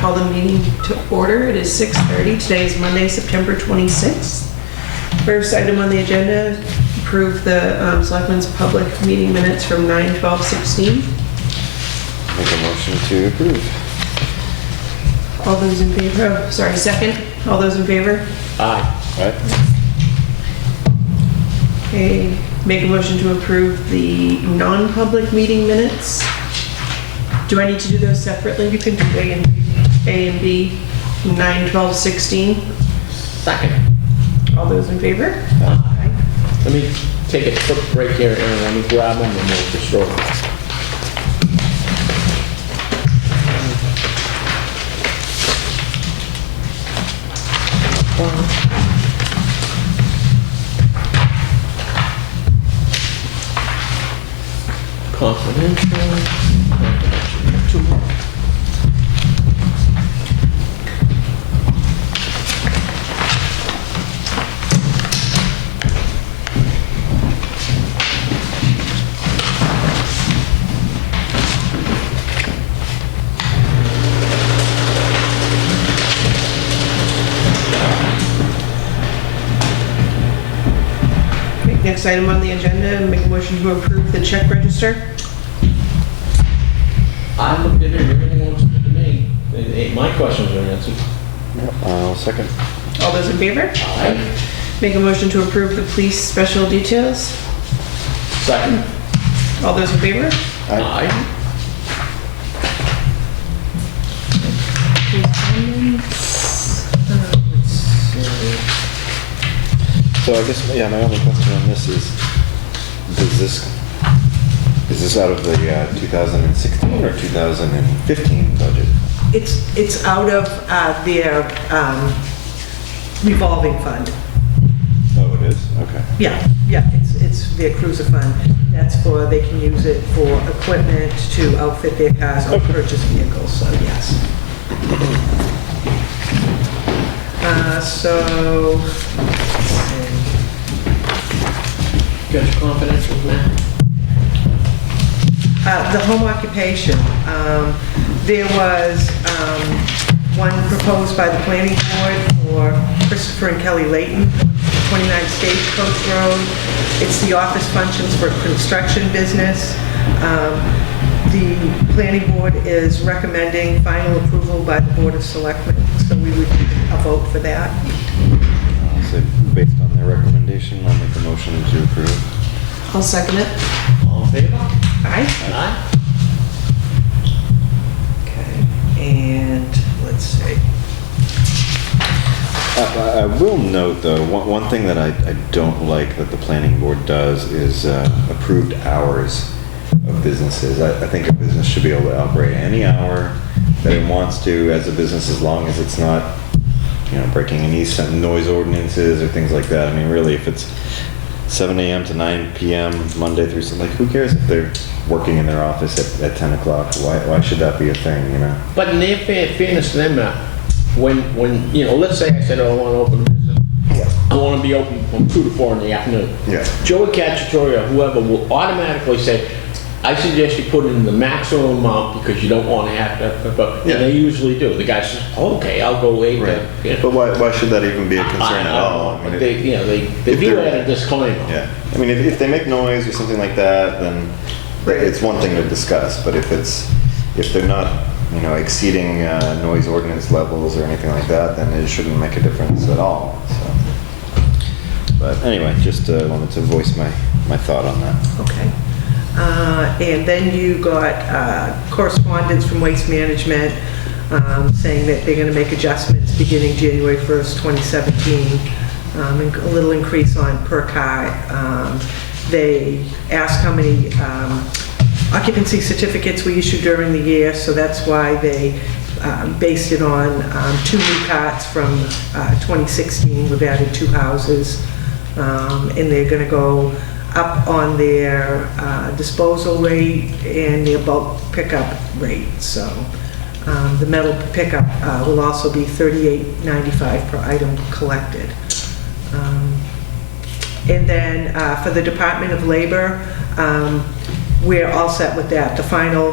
call the meeting to order. It is 6:30. Today is Monday, September 26th. First item on the agenda, approve the Selectmen's public meeting minutes from 9/12/16. Make a motion to approve. All those in favor, second. All those in favor? Aye. Right? Okay, make a motion to approve the non-public meeting minutes. Do I need to do those separately? You can do A and B, 9/12/16. Second. All those in favor? Aye. Let me take a quick break here and let me grab them and we'll just roll. Confidential. Two more. Next item on the agenda, make a motion to approve the check register. I looked at it, everything looks good to me. My questions are answered. Yep, I'll second. All those in favor? Aye. Make a motion to approve the police special details. Second. All those in favor? Aye. So I guess, yeah, my only question on this is this out of the 2016 or 2015 budget? It's out of their revolving fund. Oh, it is? Okay. Yeah, it's their cruiser fund. That's for, they can use it for equipment to outfit their cars or purchase vehicles, so yes. So, let's see. Got your confidentials now? The home occupation, there was one proposed by the planning board for Christopher and Kelly Layton, 29 Stagecoach Road. It's the office functions for construction business. The planning board is recommending final approval by the Board of Selectmen, so we would need a vote for that. So based on their recommendation, I'll make a motion to approve. I'll second it. All in favor? Aye. Aye. Okay, and let's see. I will note, though, one thing that I don't like that the planning board does is approved hours of businesses. I think a business should be able to operate any hour that it wants to as a business, as long as it's not, breaking any noise ordinances or things like that. I mean, really, if it's 7 a.m. to 9 p.m. Monday through Sunday, who cares if they're working in their office at 10 o'clock? Why should that be a thing, But in their fairness to them, when let's say I said, I want to open a business. Yeah. I want to be open from 2 to 4 in the afternoon. Yeah. Joey Cacciatore or whoever will automatically say, I suggest you put in the maximum amount because you don't want to have to, but Yeah. and they usually do. The guy says, okay, I'll go late. Right. But why should that even be a concern at all? But they view it as a disclaimer. Yeah. I mean, if they make noise or something like that, then it's one thing to discuss. But if they're not, exceeding noise ordinance levels or anything like that, then it shouldn't make a difference at all. So. But anyway, just wanted to voice my thought on that. Okay. And then you got correspondence from Waste Management saying that they're going to make adjustments beginning January 1st, 2017, and a little increase on per car. They asked how many occupancy certificates we issued during the year, so that's why they based it on 2 new carts from 2016. We've added 2 houses, and they're going to go up on their disposal rate and their bulk pickup rate. So the metal pickup will also be $38.95 per item collected. And then for the Department of Labor, we're all set with that. The final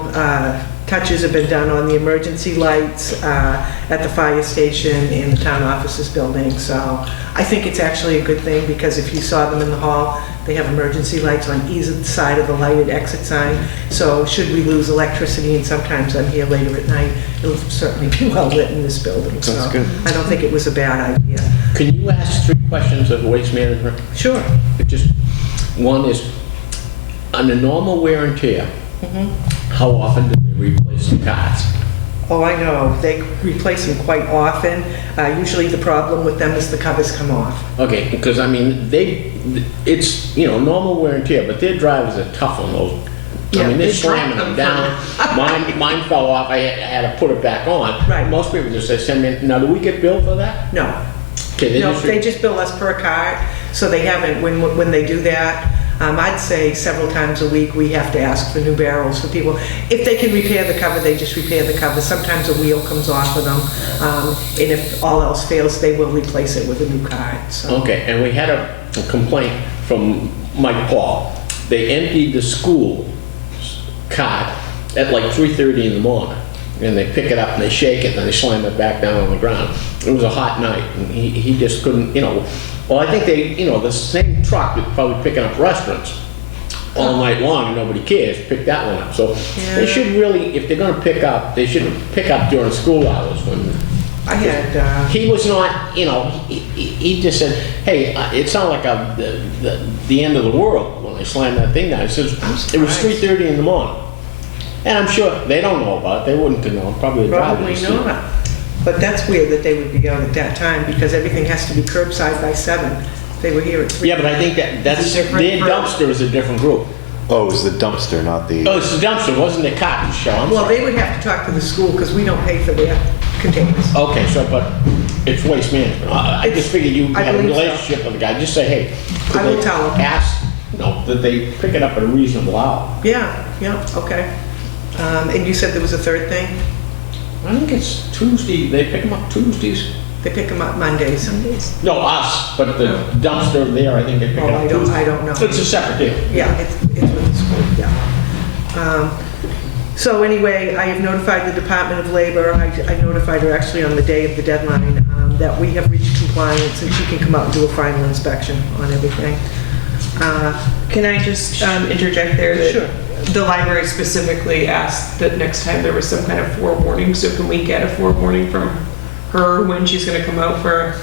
touches have been done on the emergency lights at the fire station and the town offices building. So I think it's actually a good thing, because if you saw them in the hall, they have emergency lights on either side of the lighted exit sign. So should we lose electricity, and sometimes I'm here later at night, it'll certainly be well lit in this building. So That's good. I don't think it was a bad idea. Can you ask 3 questions of waste management? Sure. Just, one is, on a normal wear and tear, how often do they replace the cards? Oh, I know. They replace them quite often. Usually the problem with them is the covers come off. Okay, because I mean, it's, you know, normal wear and tear, but their drivers are tough on those. I Yeah, mean, they're they drop slamming them them down. Mine fell off, I had to put it back on. Right. Most people just say, send me, now do we get billed for that? No. Okay, No, they just bill us per card, so they haven't, when they do that, I'd say several times a week, we have to ask for new barrels for people. If they can repair the cover, they just repair the cover. Sometimes a wheel comes off of them, and if all else fails, they will replace it with a new card, so. Okay, and we had a complaint from Mike Paul. They emptied the school cart at like 3:30 in the morning. And they pick it up and they shake it and they slam it back down on the ground. It was a hot night and he just couldn't, you know. Well, I think they, you know, the same truck is probably picking up restaurants all night long and nobody cares, pick that one up. So they Yeah. should really, if they're gonna pick up, they should pick up during school hours when. I had, He was not, you know, he just said, hey, it sounded like the end of the world when they slammed that thing down. He says, it was 3:30 in the morning. And I'm sure they don't know about it, they wouldn't know, probably the driver. probably not. But that's weird that they would be out at that time, because everything has to be curbside by 7. They were here at 3. Yeah, but I think that's, It's a different their group. dumpster is a different group. Oh, it was the dumpster, not the... Oh, it's the dumpster, it wasn't the cotton show, I'm Well, sorry. they would have to talk to the school, because we don't pay for their containers. Okay, so, but it's waste management. I just figured you I had a believe so. relationship with the guy, just say, hey. could I will they tell him. Ask, you know, that they pick it up at a reasonable hour. Yeah, okay. And you said there was a third thing? I think it's Tuesday, they pick them up Tuesdays. They pick them up Mondays. No, us, but the dumpster there, I think they pick Oh, it up I Tuesday. don't know. It's a separate deal. Yeah, it's with the school, yeah. So anyway, I have notified the Department of Labor, I notified her actually on the day of the deadline, that we have reached compliance and she can come out and do a final inspection on everything. Can I just interject there that Sure. the library specifically asked that next time there was some kind of forewarning, so can we get a forewarning from her when she's gonna come out for?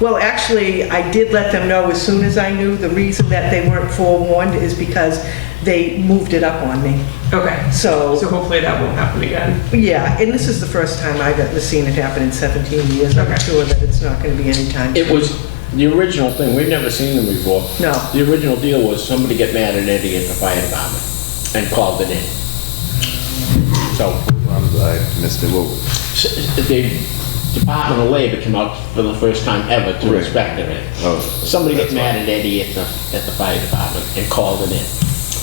Well, actually, I did let them know as soon as I knew. The reason that they weren't forewarned is because they moved it up on me. Okay, so So, hopefully that won't happen again. yeah, and this is the first time I've ever seen it happen in 17 years. I'm Okay. sure that it's not going to be any time. It was the original thing, we've never seen them before. No. The original deal was somebody get mad at Eddie at the fire department and called it in. So, I missed it. Whoa. the Department of Labor came out for the first time ever to Right. inspect it. Oh, Somebody that's get mad at Eddie at the fire department and called it in.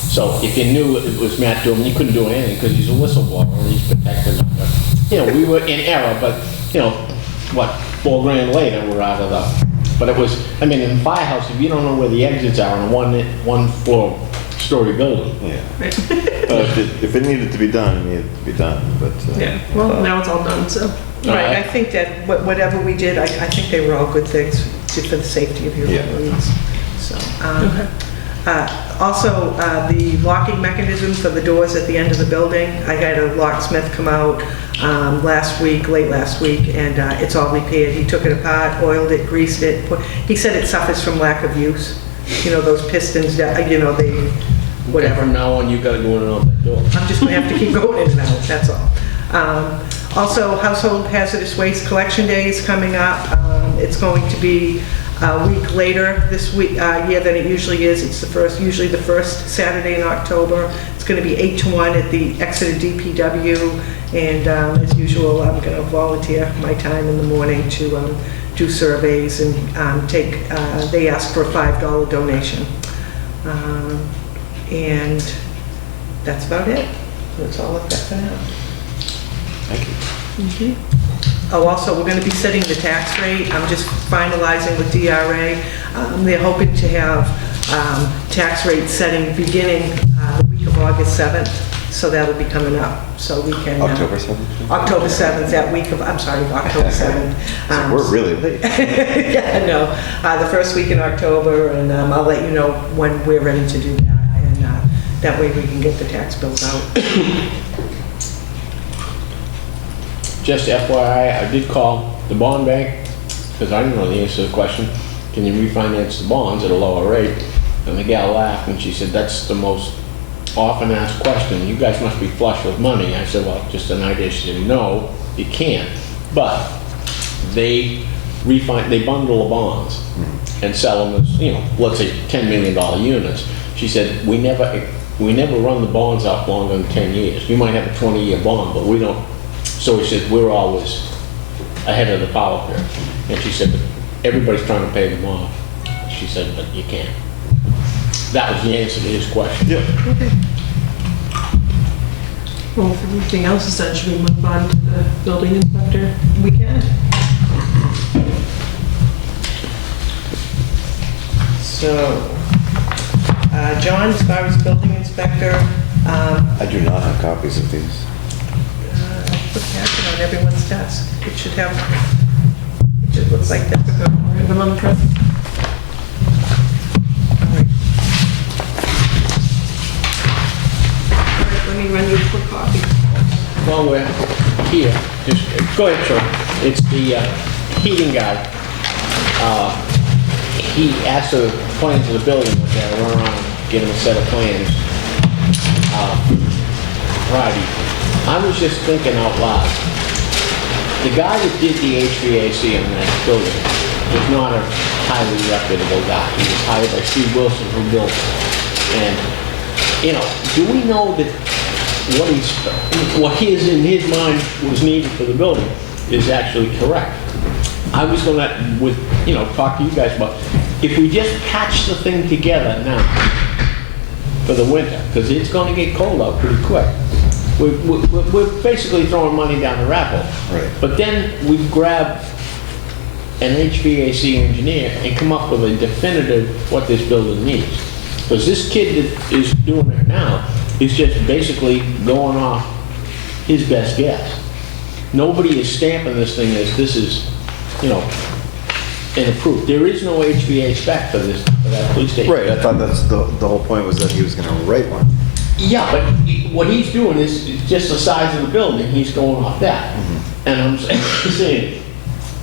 So if you knew it was Matt doing, you couldn't do anything because he's a whistleblower and he's protecting them. But, you know, we were in error, but, you know, what, $4,000 later, we're out of the, but it was, I mean, in the firehouse, if you don't know where the exits are in a one floor story building. Yeah. If it needed to be done, it needed to be done, but... Yeah, well, now it's all done, so. Right, I think that whatever we did, I think they were all good things for the safety of your Yeah. employees. So, Okay. also, the locking mechanism for the doors at the end of the building, I had a locksmith come out late last week, and it's all repaired. He took it apart, oiled it, greased it. He said it suffers from lack of use. You know, those pistons, that, you know, they, whatever. From now on, you gotta go in and out that door. I'm just going to have to keep going in and out, that's all. Also, Household Hazardous Waste Collection Day is coming up. It's going to be a week later this week, year than it usually is. It's usually the first Saturday in October. It's going to be 8 to 1 at the Exeter DPW. And as usual, I'm going to volunteer my time in the morning to do surveys and they ask for a $5 donation. And that's about it. That's all I've got for now. Thank you. Oh, also, we're going to be setting the tax rate. I'm just finalizing with DRA. They're hoping to have tax rate setting beginning the week of August 7th. So that'll be coming up, so we can. October 7th? October 7th, that week of, I'm sorry, October 7th. So we're really late. Yeah, no, the first week in October, and I'll let you know when we're ready to do that, and that way we can get the tax bills out. Just FYI, I did call the bond bank, because I didn't know the answer to the question, can you refinance the bonds at a lower rate? And the gal laughed, and she said, that's the most often asked question. You guys must be flush with money. I said, well, just an idea. She said, no, you can't. But they bundle the bonds and sell them as, you know, let's say $10 million units. She said, we never run the bonds out longer than 10 years. We might have a 20-year bond, but we don't. So she said, we're always ahead of the power curve. And she said, but everybody's trying to pay them off. She said, but you can't. That was the answer to his question. Yep. Okay. Well, if everything else is done, should we move on to the building inspector? We can. So, John, as far as building inspector, I do not have copies of these. put that on everyone's desk. It should look like that. Have them on the front. All right. All right, let me run you a copy. While we're here, just go ahead, sir. It's the heating guy. He asked for plans of the building, which I run around and get him a set of plans Friday. I was just thinking out loud. The guy that did the HVAC in that building was not a highly reputable guy. He was hired by Steve Wilson who built it. And, you know, do we know that what is in his mind was needed for the building is actually correct? I was going to, talk to you guys about, if we just patch the thing together now for the winter, because it's going to get cold out pretty quick. We're basically throwing money down the rabbit hole. Right. But then we grab an HVAC engineer and come up with a definitive what this building needs. Because this kid that is doing it now is just basically going off his best guess. Nobody is stamping this thing as this is, an approved. There is no HVAC spec for that police station. Right, I thought that's the whole point was that he was gonna write one. Yeah, but what he's doing is just the size of the building, he's going off that. And I'm saying,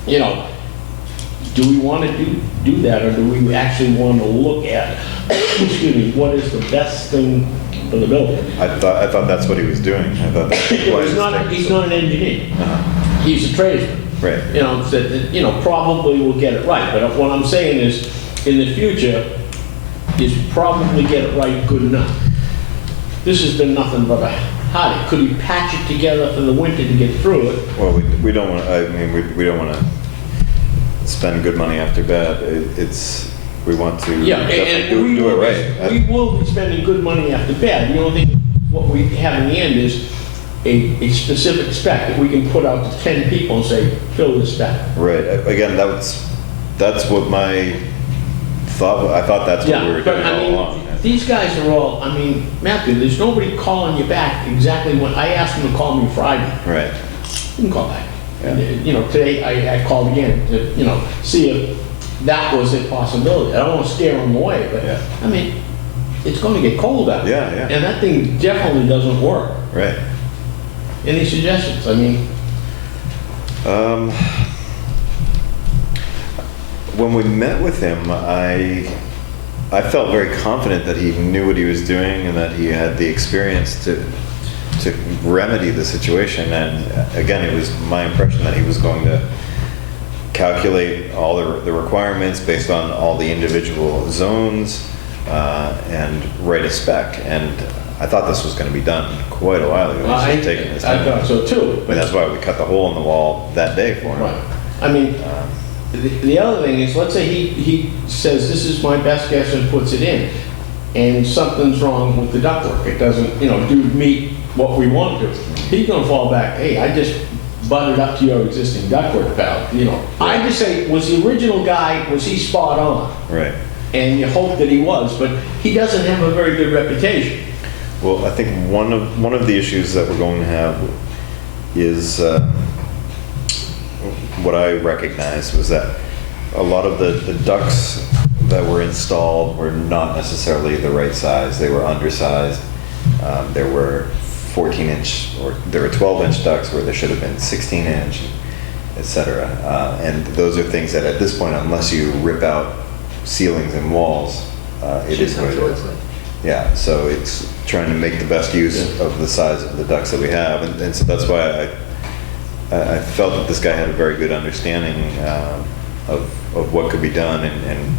do we want to do that, or do we actually want to look at, what is the best thing for the building? I thought that's what he was doing. I thought that's why He's not an engineer. He's a tradesman. Right. Probably will get it right. But what I'm saying is, in the future, is probably get it right good enough. This has been nothing but a heartache. Could he patch it together for the winter to get through it? Well, we don't want. We don't want to spend good money after bad. We want to definitely do it right. We will be spending good money after bad. The only thing, what we have in the end is a specific spec that we can put out to 10 people and say, fill this spec. Right. Again, that's what my thought was. I thought that's what we were doing all along. These guys are all, Matthew, there's nobody calling you back exactly when, I asked them to call me Friday. Right. You can call back. Yeah. Today I called again to, see if that was a possibility. I don't want to scare them away, but Yeah. it's going to get cold out. Yeah, yeah. And that thing definitely doesn't work. Right. Any suggestions? When we met with him, I felt very confident that he knew what he was doing and that he had the experience to remedy the situation. And again, it was my impression that he was going to calculate all the requirements based on all the individual zones and write a spec. And I thought this was going to be done quite a while ago. He's taking his time. I thought so too. And that's why we cut the hole in the wall that day for him. Right. The other thing is, let's say he says, this is my best guess, and puts it in, and something's wrong with the ductwork. It doesn't, meet what we want to. He's going to fall back, hey, I just butted up to your existing ductwork valve. I just say, was the original guy, was he spot on? Right. And you hope that he was, but he doesn't have a very good reputation. Well, I think one of the issues that we're going to have is what I recognized was that a lot of the ducts that were installed were not necessarily the right size. They were undersized. There were 14-inch, or there were 12-inch ducts where there should have been 16-inch, etc. And those are things that at this point, unless you rip out ceilings and walls, it is what it is. Yeah, so it's trying to make the best use of the size of the ducts that we have, and so that's why I felt that this guy had a very good understanding of what could be done and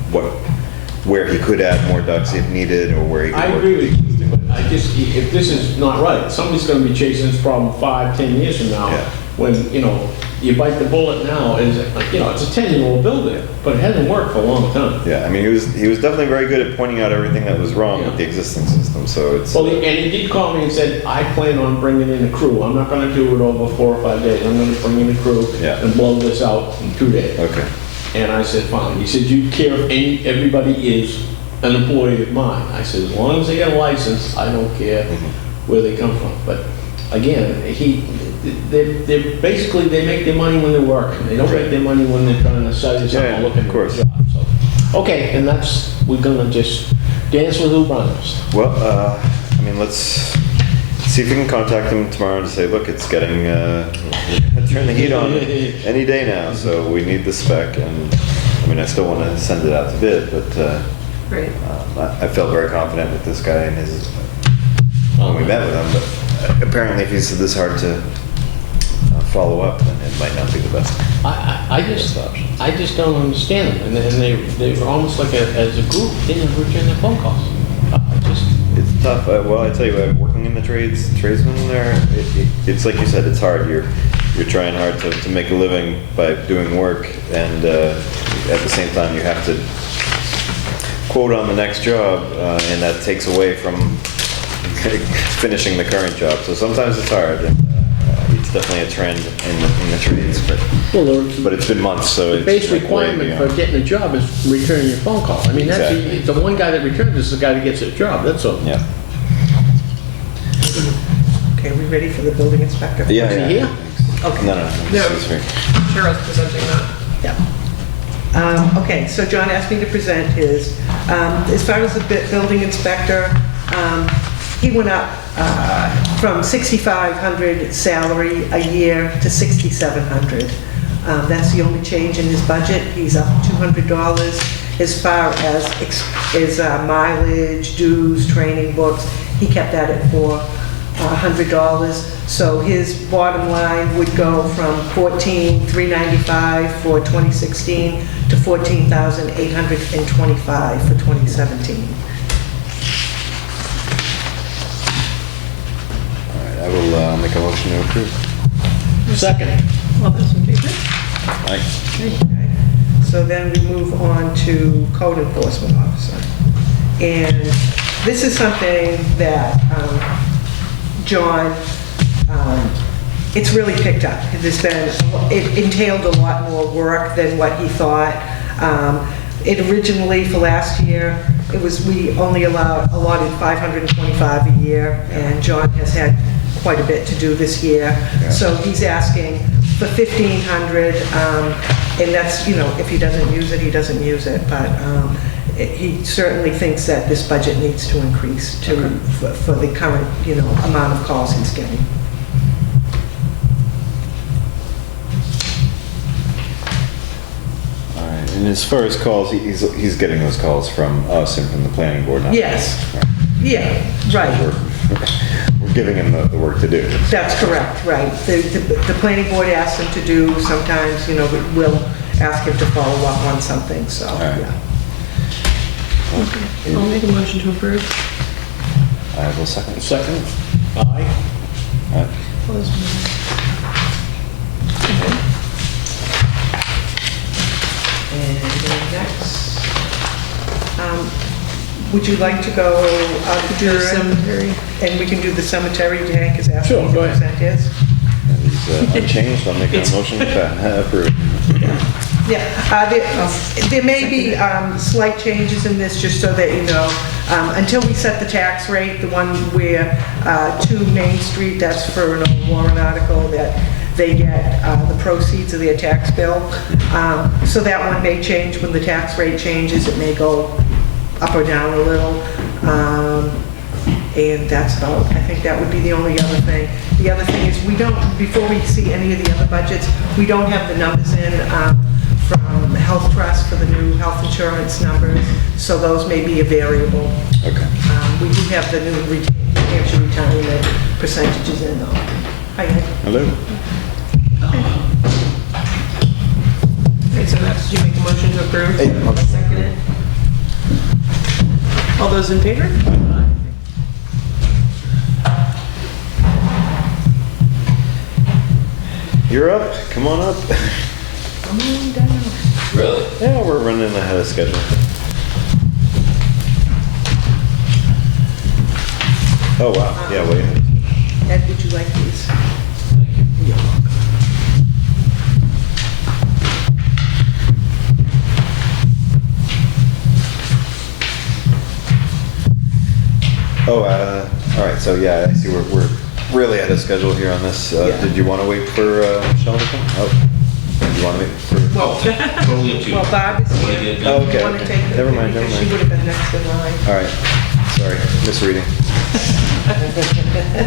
where he could add more ducts if needed, or where he could I work agree with with the you, but I just, if this is not right, somebody's gonna be chasing this problem 5, 10 years from now. Yeah. When, you bite the bullet now, and, it's a 10-year-old building, but it hasn't worked for a long time. Yeah, I mean, he was definitely very good at pointing out everything that was wrong with the existing system, so it's... Well, and he did call me and said, I plan on bringing in a crew. I'm not gonna do it over 4 or 5 days. I'm gonna bring in a crew Yeah. and blow this out in 2 days. Okay. And I said, fine. He said, do you care if everybody is an employee of mine? I said, as long as they get a license, I don't care where they come from. But again, they're basically, they make their money when they're working. They don't make their money when they're trying to sell you something or looking of for a course. job. So, okay, and we're gonna just dance with who runs. Well, I mean, let's see if we can contact him tomorrow to say, look, it's getting, turn the heat on any day now, so we need the spec, and, I mean, I still want to send it out to bid, but Right. I felt very confident with this guy and when we met with him, but apparently if he's this hard to follow up, then it might not be the best. I just don't understand them, and they were almost like as a group, they never return their phone calls. It's tough. Well, I tell you, working in the tradesmen there, it's like you said, it's hard. You're trying hard to make a living by doing work, and at the same time, you have to quote on the next job, and that takes away from finishing the current job. So sometimes it's hard, and it's definitely a trend in the trades. But it's been months, so The it's base like way requirement for beyond. getting a job is returning your phone call. I mean, that's Exactly. the one guy that returns is the guy that gets a job, that's all. Yeah. Okay, we ready for the building inspector? Yeah. he Yeah. here? Okay. No. No. This is here. Cheryl's presenting that. Yeah. Okay, so John asked me to present his. As far as the building inspector, he went up from $6,500 salary a year to $6,700. That's the only change in his budget. He's up $200. As far as mileage, dues, training books, he kept that at $400. So his bottom line would go from $14,395 for 2016 to $14,825 for 2017. All right, I will make a motion to approve. Second. All those in favor? Aye. Okay. So then we move on to code enforcement officer. And this is something that John, it's really picked up. It entailed a lot more work than what he thought. It originally, for last year, we only allotted $525 a year, and John has had quite a bit to do this year. Yeah. So he's asking for $1,500, and that's, if he doesn't use it, he doesn't use it, but he certainly thinks that this budget needs to increase for the current, amount of calls he's getting. All right, and as far as calls, he's getting those calls from us and from the planning board, not Yes. us. Right. Yeah, right. We're giving him the work to do. That's correct, right. The planning board asks him to do, sometimes, we'll ask him to follow up on something, so, right. yeah. I'll make a motion to approve. I will second. Second. Aye. All right. All those in favor? And then next, would you like to go out to Do the Durham? cemetery. And we can do the cemetery, Hank is asking Sure, you to go ahead. present his. That is unchanged. I'll make a motion to approve. Yeah, there may be slight changes in this, just so that you know. Until we set the tax rate, the one where 2 Main Street, that's for an old warrant article that they get the proceeds of their tax bill. So that one may change when the tax rate changes. It may go up or down a little. And that's about, I think that would be the only other thing. The other thing is we don't, before we see any of the other budgets, we don't have the numbers in from the Health Trust for the new health insurance numbers, so those may be a variable. Okay. We do have the new New Hampshire retirement percentages in though. Hi. Hello? Okay, so that's, did you make a motion to approve? Hey, motion. Second it. All those in favor? You're up. Come on up. Come on down. Really? Yeah, we're running ahead of schedule. Oh, wow. Yeah, wait. Ed, would you like these? Oh, all right. So yeah, I see we're really ahead of schedule here on this. Yeah. Did you want to wait for Michelle to come? Oh, did you want to wait for? Well, Totally up to you. well, Bob is Wanna here. get it Oh, done? okay. Want to take the Never mind, because never She mind. would have been next in line. All right. Sorry, misreading.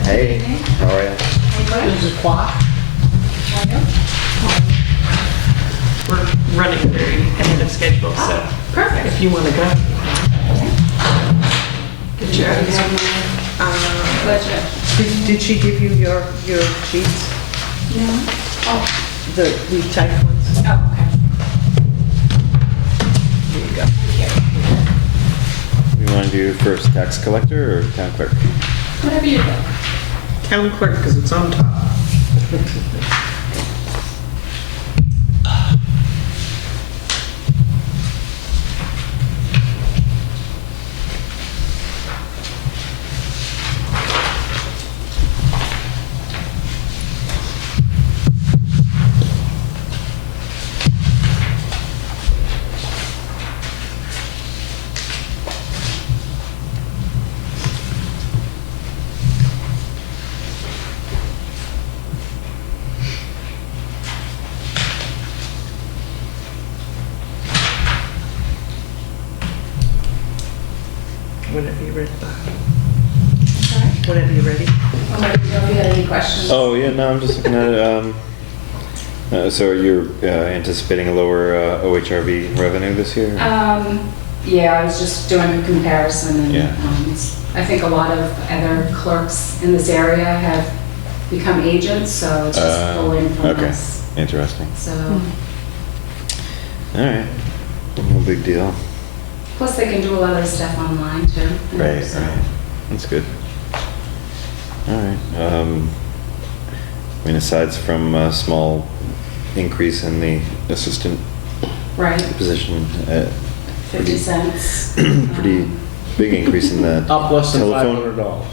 Hey, how are you? This is Quack. We're running very ahead of schedule, so Perfect. if you want to go. Get your Budget. Did she give you your sheets? No? Oh, The typed ones? oh, okay. Here you go. We want to do first tax collector or town clerk? Whatever you think. Town clerk, because it's on top. Whenever you're ready, Bob. Sorry? Whenever you're ready. Oh, maybe if you had any questions. Oh, yeah, no, I'm just looking at it. So you're anticipating a lower OHRV revenue this year? Yeah, I was just doing a comparison and Yeah. I think a lot of other clerks in this area have become agents, so it's just pulling from Okay, this. interesting. So, All right, no big deal. plus they can do a lot of the stuff online too. you know, Right, so- right. That's good. All right. I mean, aside from a small increase in the assistant Right, position, 50 cents. pretty big increase in that. Up less than telephone. $500.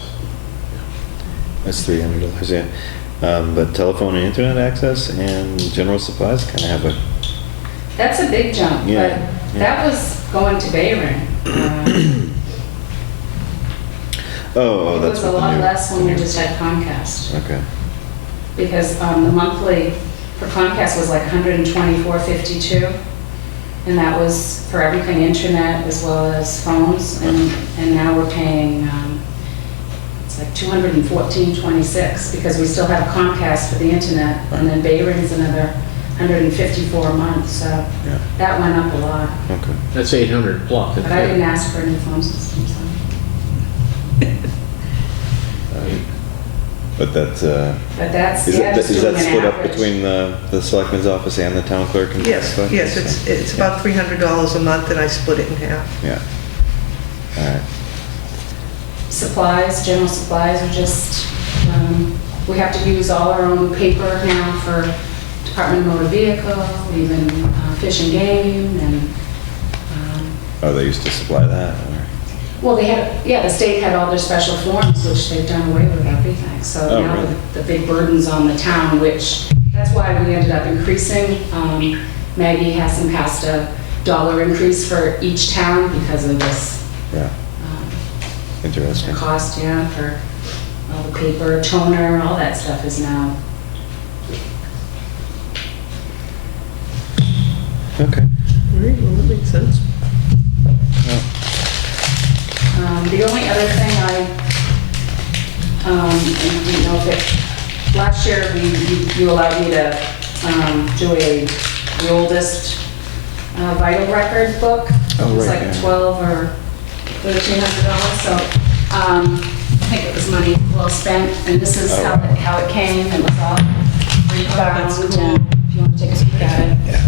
That's $300, yeah. But telephone and internet access and general supplies kind of have a, That's a big jump, but Yeah, yeah. that was going to Bayring. oh, It that's was a what the lot new- less when we just had Comcast. Okay, Because the monthly for Comcast was like $124.52, and that was for everything, internet as well as phones, and now we're paying, it's like $214.26, because we still have Comcast for the internet, and then Bayring's another $154 a month, so yeah, that went up a lot. okay. That's 800 plus. But I didn't ask for a new phone system, so. But that's, But that's, is yeah, that, just is doing that an split up average. between the selectman's office and the town clerk and Yes, stuff? yes, it's about $300 a month and I split it in half. Yeah. All right. Supplies, general supplies are just, we have to use all our own paper now for Department of Motor Vehicle, even Fish and Game, and, Oh, they used to supply that, or? well, they had, yeah, the state had all their special forms, which they've done away with everything. So Oh, now really? the big burden's on the town, which, that's why we ended up increasing. Maggie has them passed a $1 increase for each town because of this Yeah. The Interesting. cost, yeah, for all the paper, toner, all that stuff is now. Okay. All right, well, that makes sense. The only other thing and you know, that last year you allowed me to do the oldest vital record book. Oh, It was right, like yeah. $1,200 or $1,300, so I think it was money well spent, and this is Oh, how wow. how it came. It was all that's rebound, cool. and if you want to take a peek at it. Yeah.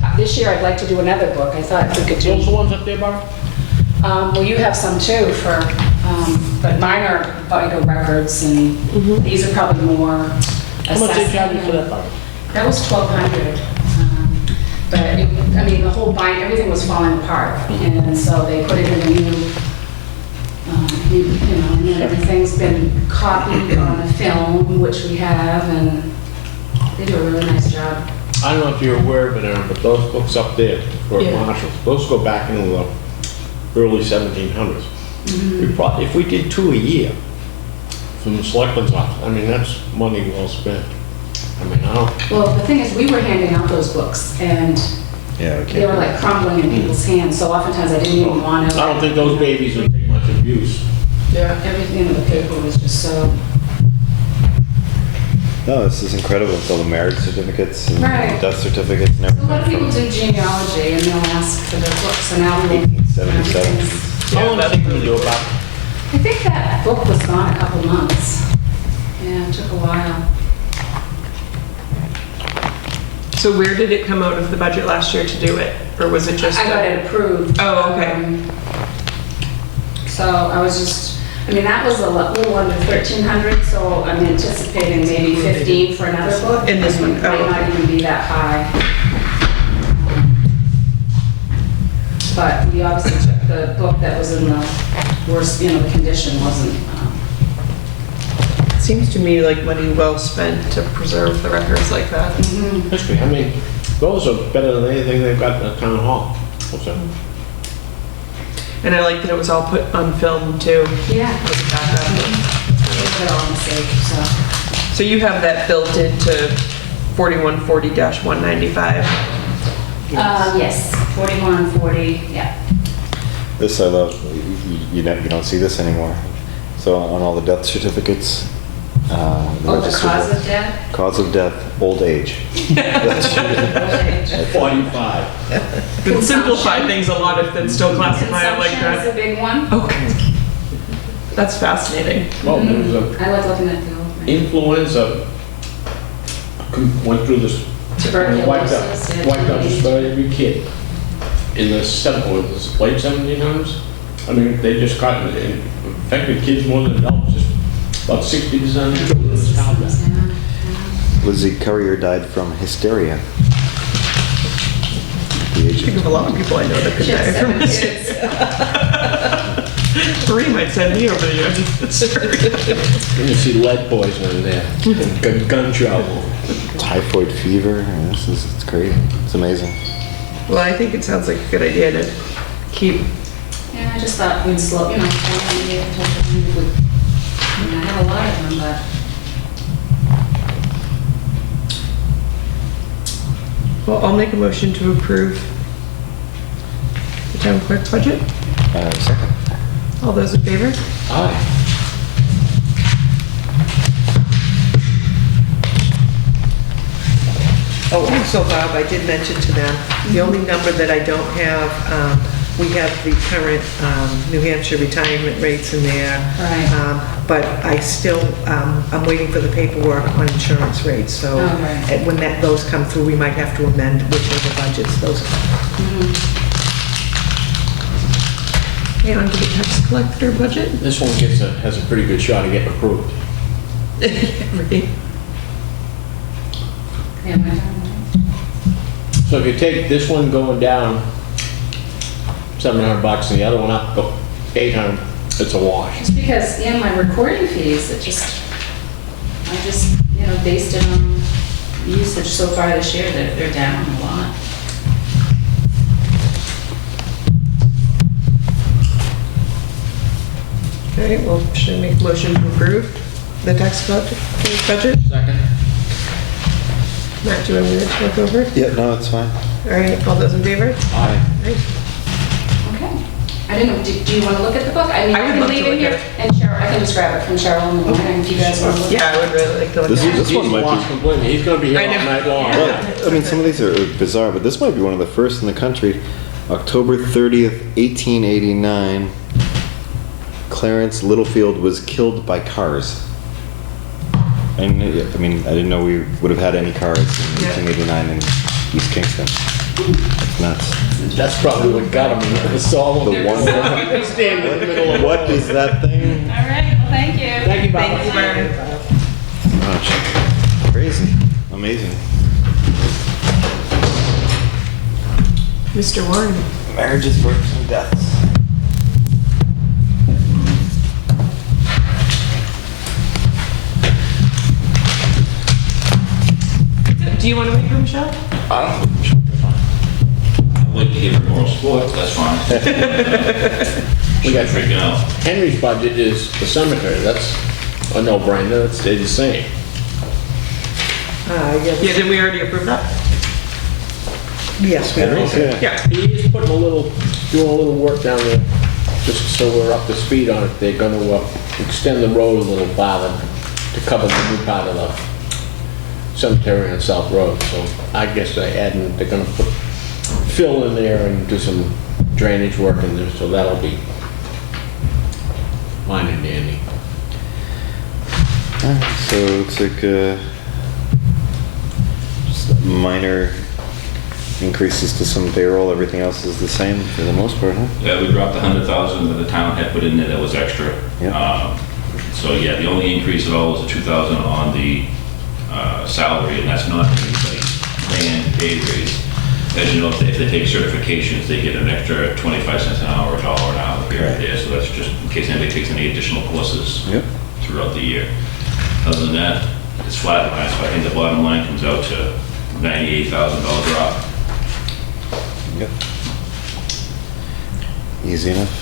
But this year I'd like to do another book. I thought we could do. Those the ones up there, Barb? Well, you have some too for, but mine are vital records, and these are probably more How much they charge you assessing. for that, Barb? That was $1,200. But I mean, the whole bind, everything was falling apart, and so they put it in a new, you know, and then everything's been copied on a film, which we have, and they do a really nice job. I don't know if you're aware of it, Aaron, but those books up there, Fort Yeah. Marshall, those go back into the early 1700s. If we did 2 a year from the Selectmen's office, I mean, that's money well spent. I mean, I don't, Well, the thing is, we were handing out those books, and Yeah, we can't. they were like crumbling in people's hands, so oftentimes I didn't even want to. I don't think those babies would take much abuse. Yeah. Everything in the paper was just so. No, this is incredible. It's all the marriage certificates and Right. death certificates and A lot of people everything. do genealogy, and they'll ask for their books, so now we. 1877. everything's- How long did it do about? I think that book was gone a couple months. Yeah, it took a while. So where did it come out of the budget last year to do it? Or was it just? I got it approved. Oh, okay. So I was just, I mean, that was a little under 1,300, so I'm anticipating maybe 15 for another book. In this one? It Oh, might not okay. even be that high. But we obviously took the book that was in the worst, you know, the condition wasn't, Seems to me like money well spent to preserve the records like that. History, I mean, those are better than anything they've got in the town hall. What's that? And I like that it was all put on film too. yeah. As a backup. Put it all in safe, so. So you have that built into 4140-195. Yes, 41, 40, yeah. This I love. You don't see this anymore. So on all the death certificates, Oh, the registered- cause of death? Cause of death, old age. That's- Old age. 45. Would simplify things a lot if it's still classified like Consumption is that. a big one. Okay. That's fascinating. Well, there was a I like looking at the old. influenza, went through this, Tuberculosis. wiped out just about every kid in the late 1700s. I mean, they just got, it infected kids more than adults, just about 60% of the children in this town died. Lizzie Currier died from hysteria. The age Think of of a lot of people I know that could She had die from 7 this. kids. 3 might send me over the edge. You see lead poisoning in there, gun trouble. typhoid fever. It's crazy. It's amazing. Well, I think it sounds like a good idea to keep. Yeah, I just thought we'd slow, you know, I wanted to get in touch with them if we- I mean, I have a lot of them, but. Well, I'll make a motion to approve the town clerk budget. Second. All those in favor? Aye. Oh, also, Bob, I did mention to them, the only number that I don't have, we have the current New Hampshire retirement rates in there. Right. But I still, I'm waiting for the paperwork on insurance rates, so Oh, right. when those come through, we might have to amend whichever budgets those Okay, on to the tax collector budget. This one has a pretty good shot of getting approved. Right. Yeah, my time. So if you take this one going down $700 and the other one up, go 800, it's a wash. Just because, yeah, my recording fees, I just, you know, based it on usage so far this year, they're down a lot. All right, well, should I make a motion to approve the tax budget? Second. Matt, do you want me to look over? Yeah, no, it's fine. All right, all those in favor? Aye. Aye. Okay. I didn't know, do you want to look at the book? I mean, I I would can love to leave it look here, at it. and Cheryl, I can just grab it from Cheryl in the morning if you guys want to look. Yeah, I would really like to look This at is- it. this one He's might lost be- completely. He's gonna be here I all know. night long. Well, I mean, some of these are bizarre, but this might be one of the first in the country. October 30th, 1889, Clarence Littlefield was killed by cars. I mean, I didn't know we would have had any cars in Yeah. 1889 in East Kingston. That's nuts. That's probably what got him. He saw him. The one- Standing in the middle of. What is that thing? All right, well, thank you. Thank you, Bob. Thank you, Byron. Gosh, crazy, amazing. Mr. Warren. Marriages, births, and deaths. Do you want to wait for Michelle? I don't think we should be fine. I'd like to give her moral support, that's fine. We got freaking out. Henry's budget is the cemetery. That's a no-brainer. It stays the same. Yeah, did we already approve that? Yes, we are. Okay. Yeah. He is putting doing a little work down there, just so we're up to speed on it. They're gonna extend the road a little farther to cover the new part of the cemetery on South Road. So I guess they're gonna put fill in there and do some drainage work in there, so that'll be fine and dandy. So it looks like just minor increases to some payroll. Everything else is the same for the most part, huh? Yeah, we dropped the 100,000 that the town had put in there that was extra. Yeah. So yeah, the only increase at all was the 2,000 on the salary, and that's not anybody's planned pay raise. As you know, if they take certifications, they get an extra 25 cents an hour or $1 an hour here and there. So that's just in case anybody takes any additional courses Yep. throughout the year. Other than that, it's flatlined, so I think the bottom line comes out to $98,000 drop. Yep. Easy enough.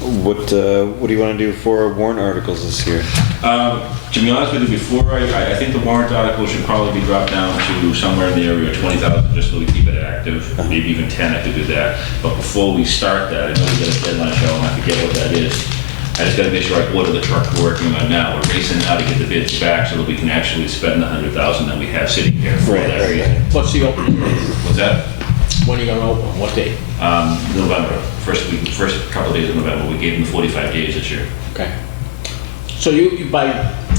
What do you want to do for warrant articles this year? To be honest with you, before I think the warrant article should probably be dropped down to somewhere in the area of 20,000, just so we keep it active. Maybe even 10, I could do that. But before we start that, I know we got a deadline, Cheryl, and I forget what that is. I just gotta make sure I order the truck we're working on now. We're racing now to get the bids back so that we can actually spend the 100,000 that we have sitting here for that reason. What's the opening? What's that? When are you gonna open? What date? November, first couple of days of November. We gave them 45 days this year. Okay. So you by,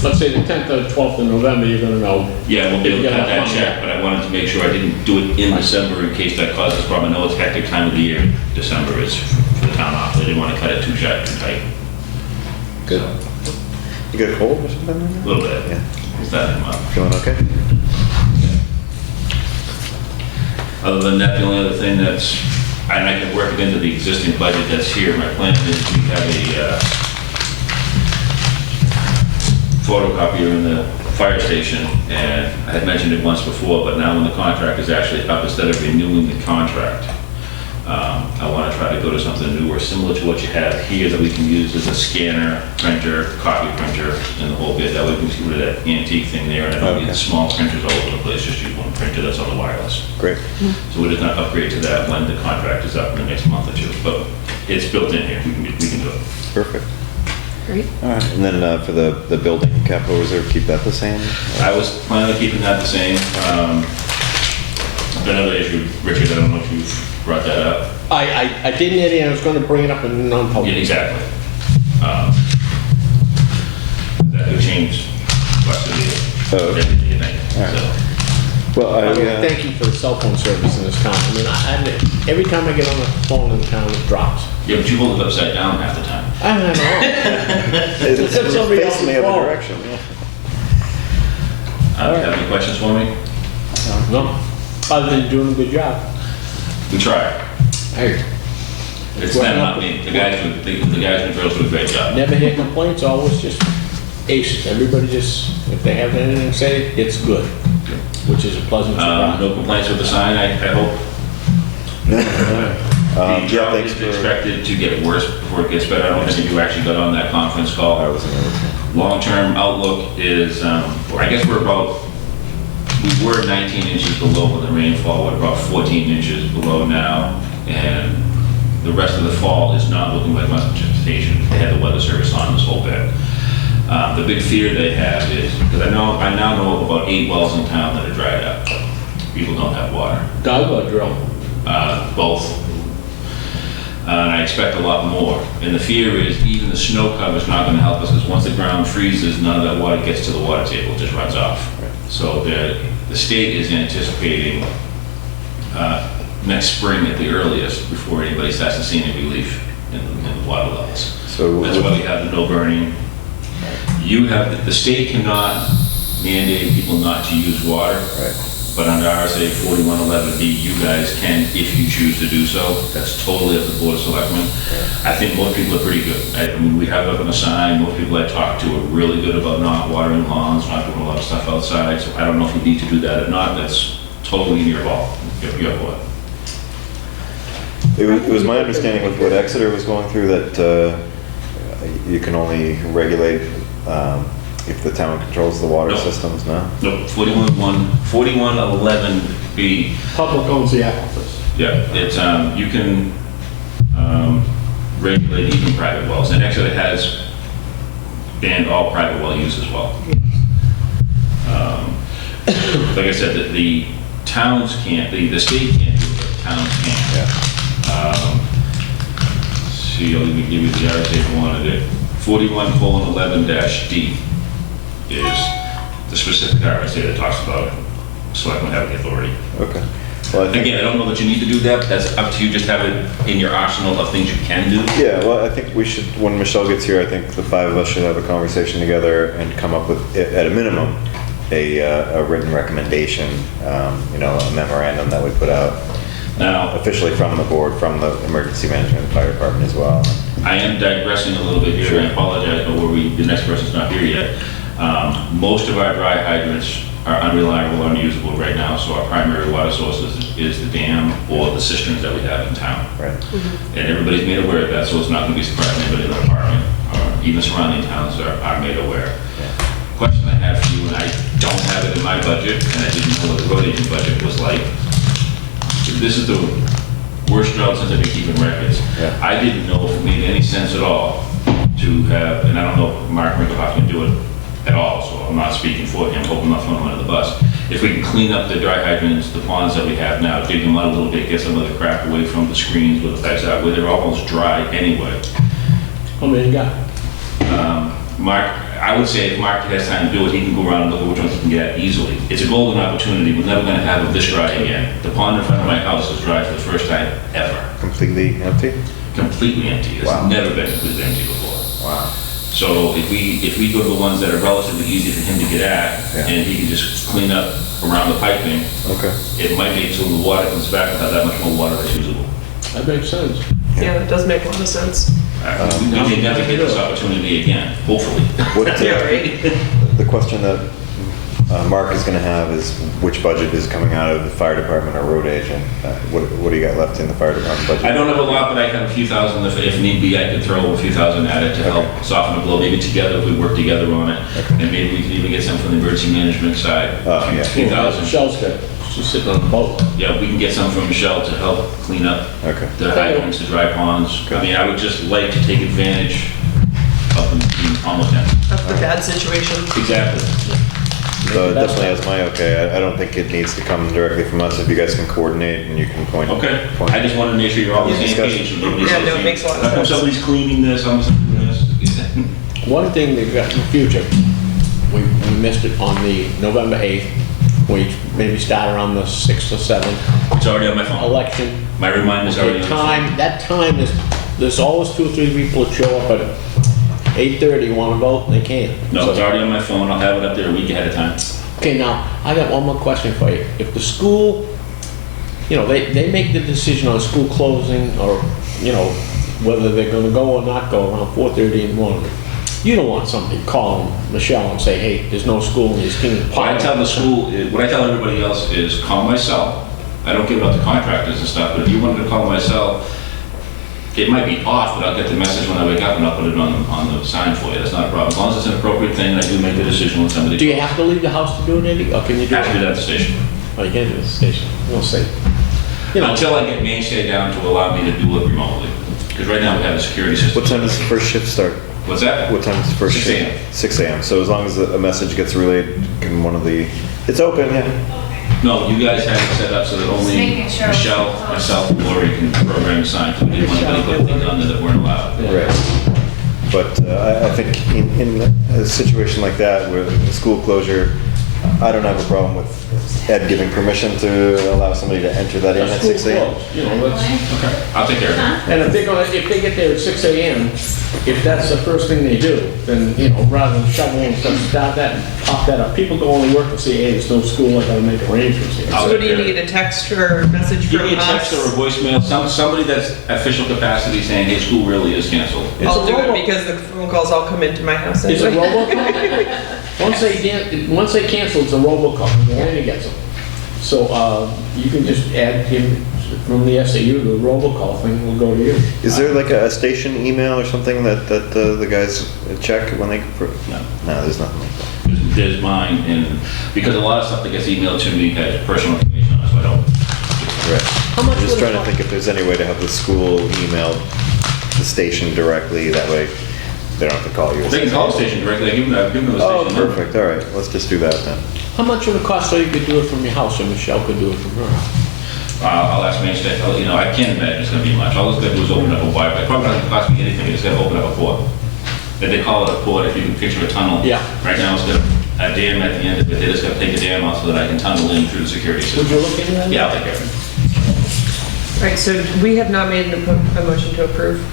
let's say the 10th or 12th of November, you're gonna know. Yeah, we'll be able to Yeah, cut that yeah. check, but I wanted to make sure I didn't do it in December in case that caused us problem. I know it's hectic time of the year. December is for the town office. I didn't want to cut it too tight. Good. You got a cold or something? A little bit. Yeah. Is that in mind? Feeling okay? Other than that, the only other thing that's, and I can work it into the existing budget that's here. My plan is we have a photocopier in the fire station, and I had mentioned it once before, but now when the contract is actually up, instead of renewing the contract, I want to try to go to something newer, similar to what you have here that we can use as a scanner, printer, copy printer, and the whole bit. That way we can see rid of that antique thing there, and I don't Okay. need small printers all over the place, just use one printer that's on the wireless. Great. So we're just gonna upgrade to that when the contract is up in the next month or two, but it's built in here, we can do it. Perfect. Great. All right. And then for the building capital reserve, keep that the same? I was planning on keeping that the same. Another issue, Richard, I don't know if you've brought that up. I didn't yet, and I was gonna bring it up in Yeah, non-public. exactly. That could change what's the Oh, deal, okay. everything you think, All right. so. Well, Thank you for the cell phone service in this town. I mean, every time I get on the phone in the town, it drops. Yeah, but you hold it upside down half the time. I don't know. it's That's somebody facing the else's other fault. direction. Yeah. Have any questions for me? No, other than doing a good job. We try. Hey, It's them, not me. The guys and girls do a great job. never hear complaints, always just aces. Everybody just, if they have anything to say, it's good, which is a pleasant surprise. No complaints with the sign, I hope. The Yeah, drought thanks is for. expected to get worse before it gets better. I don't think you actually got on that conference I call. wasn't able to. Long-term outlook is, I guess we were 19 inches below with the rainfall. We're about 14 inches below now. And the rest of the fall is not looking like much precipitation. They had the weather service on this whole bit. The big fear they have is, because I now know of about 8 wells in town that are dried up. People don't have water. Dug or drill? Both. And I expect a lot more. And the fear is even the snow cover is not going to help us, because once the ground freezes, none of that water gets to the water table, it just runs off. So the state is anticipating next spring at the earliest, before anybody starts to see any relief in the water levels. So That's why we have the no burning. The state cannot mandate people not to use water. Right. But under RSA 4111B, you guys can if you choose to do so. That's totally up to the Board of Selectmen. I think most people are pretty good. I mean, we have it up on a sign. Most people I talk to are really good about not watering lawns, not doing a lot of stuff outside. So I don't know if you need to do that or not. That's totally your ball. Your board. It was my understanding with what Exeter was going through that you can only regulate if the town controls the water No. systems, no? Nope, 4111B. Public owns the aquifers. Yeah, it's, you can regulate even private wells. And Exeter has banned all private well use as well. Like I said, the towns can't, the state can't do it, but the towns can. Yeah. See, I'll even give you the RSA if you wanted it. 41:11-D is the specific RSA that talks about selectmen having the authority. Okay. Well, I think, Again, I don't know that you need to do that, but that's up to you. Just have it in your arsenal of things you can do. yeah, well, I think we should, when Michelle gets here, I think the 5 of us should have a conversation together and come up with, at a minimum, a written recommendation, a memorandum that we put out Now, officially from the board, from the emergency management and fire department as well. I am digressing a little bit here, and I apologize, but the next person's not here yet. Most of our dry hydrants are unreliable, unusable right now, so our primary water source is the dam or the cisterns that we have in town. Right. And everybody's made aware of that, so it's not going to be surprising anybody in the department, or even surrounding towns are made aware. Question I have for you, and I don't have it in my budget, and I didn't know what the road agent budget was like. This is the worst job since I've been keeping records. Yeah. I didn't know if it made any sense at all to have, and I don't know if Mark Rinkelhoff can do it at all, so I'm not speaking for him, hope I'm not throwing him under the bus. If we can clean up the dry hydrants, the ponds that we have now, dig them out a little bit, get some of the crap away from the screens where the pipes are, where they're almost dry anyway. How many you got? Mark, I would say if Mark has time to do it, he can go around and look at which ones he can get at easily. It's a golden opportunity. We're never going to have it this dry again. The pond in front of my house is dry for the first time ever. Completely empty? Completely empty. It's Wow. never been completely empty before. Wow. So if we go to the ones that are relatively easy for him to get at, Yeah. and he can just clean up around the piping, Okay. it might be until the water comes back, we'll have that much more water that's usable. That makes sense. Yeah, that does make a lot of sense. We may never get this opportunity again, hopefully. What, Yeah, right? the question that Mark is going to have is which budget is coming out of the fire department or road agent? What do you got left in the fire department budget? I don't have a lot, but I have a few thousand. If need be, I could throw a few thousand at it to help soften the blow. Maybe together, if we work together on it. Okay. And maybe we can even get some from the emergency management side. Oh, yeah. A few thousand. Michelle's got, she's sitting on the boat. Yeah, we can get some from Michelle to help clean up Okay. the hydrants, the dry ponds. I mean, I would just like to take advantage of them being almost empty. Of the bad situation. Exactly. So it definitely has my okay. I don't think it needs to come directly from us. If you guys can coordinate and you can point. Okay. point. I just wanted to make sure you're all on the same Discussion. page. and nobody's Yeah, no, it saying, makes a lot of how come sense. somebody's cleaning this, I'm doing this. One thing they've got in the future, we missed it on the November 8th, we maybe start around the 6th or 7th It's already on my phone. election. My reminder's already The on my phone. that time is, there's always 2 or 3 people that show up at 8:30, want to vote, and they can't. No, it's So- already on my phone. I'll have it up there a week ahead of time. Okay, now, I got one more question for you. If the school, they make the decision on school closing or, whether they're gonna go or not go around 4:30 in the morning. You don't want somebody calling Michelle and say, hey, there's no school in these Kingston. What I tell the school, what I tell everybody else is call my cell. I don't give it out to contractors and stuff, but if you wanted to call my cell It might be off, but I'll get the message when I wake up and I'll put it on the sign for you. That's not a problem. As long as it's an appropriate thing, and I do make the decision when somebody. Do you have to leave the house to do it, Eddie, or can you do Have to do it? that at the station. Oh, you can do it at the station. We'll see. You know, Until I get Mainstay down to allow me to do it remotely. Because right now we have a security system. What time does the first shift start? What's that? What time is the first 6 shift? a.m. 6 a.m. So as long as a message gets relayed, can one of the, it's open, yeah. No, you guys have it set up so that only making sure. Michelle, myself, and Lori can program the sign. So we didn't want anybody putting things on there that weren't allowed. Right. But I think in a situation like that, where the school closure, I don't have a problem with Ed giving permission to allow somebody to enter that in at 6 a.m. You know, let's, Okay, I'll take care of it. and if they get there at 6 a.m., if that's the first thing they do, then, you know, rather than shovel and stuff, start that and pop that up. People go only work to say, hey, there's no school, I gotta make arrangements here. I'll So what do take you care of need, it. a text or a message Give from me a text or a us? voicemail, somebody that's official capacity saying, hey, school really is canceled. I'll do Robo- it because the phone calls all come into my house It's a anyway. robocall. Once they cancel, it's a robocall, the lady gets them. So, you can just add him from the SAU, the robocall thing will go to you. Is there like a station email or something that the guys check when they? No. No, there's nothing like that. There's mine, and because a lot of stuff that gets emailed to me has personal information on it, so I don't. Right. How much I'm just would it trying to cost? think if there's any way to have the school email the station directly, that way they don't have to call you. They can call the station directly, I've given them the Oh, station number. perfect, all right, let's just do that then. How much would it cost so you could do it from your house, or Michelle could do it from her house? I'll ask Mainstay, you know, I can't imagine it's gonna be much. All it's gonna do is open up a Wi-Fi. Probably not gonna cost me anything, it's gonna open up a port. If they call it a port, if you can picture a tunnel. Yeah. Right now, it's got a dam at the end of it. They're just gonna take the dam out so that I can tunnel in through the security Would system. you look into that? Yeah, I'll take care of it. All right, so we have not made a motion to approve.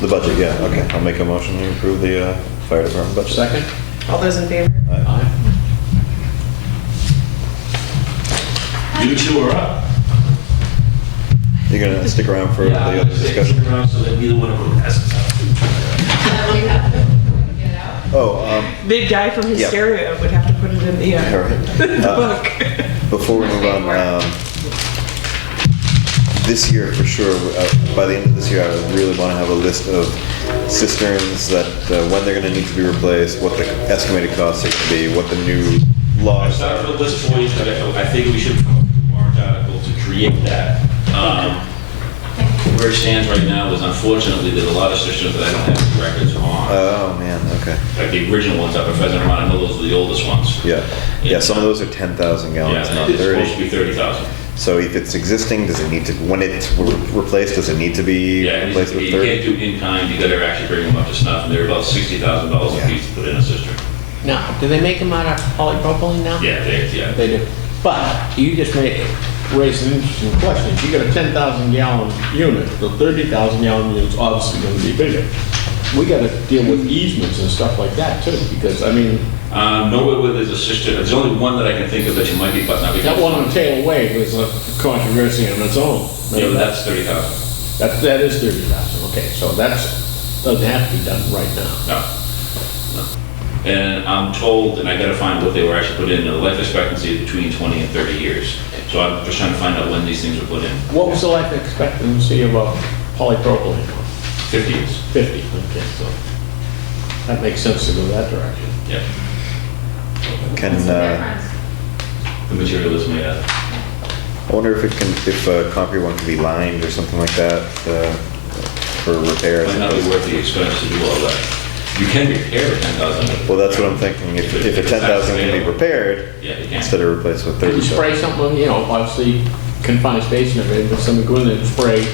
The budget, yeah, okay, I'll make a motion to approve the fire department budget. Second? All those in favor? Aye. You two are up. You're gonna stick around for the Yeah, I'm other gonna say discussion? stick around so that neither one of them passes out. Oh, The guy from Hysteria would have to put it in the, all right. the book. Before we move on, this year for sure, by the end of this year, I really want to have a list of cisterns that, when they're going to need to be replaced, what the estimated costs are going to be, what the new I laws started are. with a list for you, but I think we should come up with a warrant article to create that. Where it stands right now is unfortunately, there's a lot of cisterns that I don't have the records on. Oh, man, okay. Like the original ones up at Pheasant Run, I know those are the oldest ones. Yeah, yeah, some of those are 10,000 gallons, Yeah, not it's supposed to 30. be 30,000. So if it's existing, does it need to, when it's replaced, does it need to be Yeah, it needs replaced to be- with you 30? can't do in kind, you gotta actually bring them up to snuff, and they're about $60,000 Yeah. a piece to put in a cistern. Now, do they make them out of polypropylene now? Yeah, yeah. They do. But you just raised an interesting question. If you got a 10,000 gallon unit, the 30,000 gallon unit's obviously going to be bigger. We got to deal with easements and stuff like that too, because I mean, Nowhere where there's a cistern, there's only one that I can think of that you might be putting up. that one on Taylor Way was a controversy on its own. Yeah, but that's 30,000. That is 30,000. Okay, so that's doesn't have to be done right now. No. No. And I'm told, and I gotta find what they were actually put in, the life expectancy is between 20 and 30 years. So I'm just trying to find out when these things were put in. What was the life expectancy of a polypropylene? 50 years. 50. Okay, so that makes sense to go that direction. Yeah. Can, The material is made out of. I wonder if it can, if a concrete one can be lined or something like that, for repairs. Might not be worth the expense to do all that. You can repair a 10,000. Well, that's what I'm thinking, if a 10,000 can be repaired, Yeah, you can. instead of replaced with Could 30. you spray something, you know, obviously confined space and everything, but somebody go in there and spray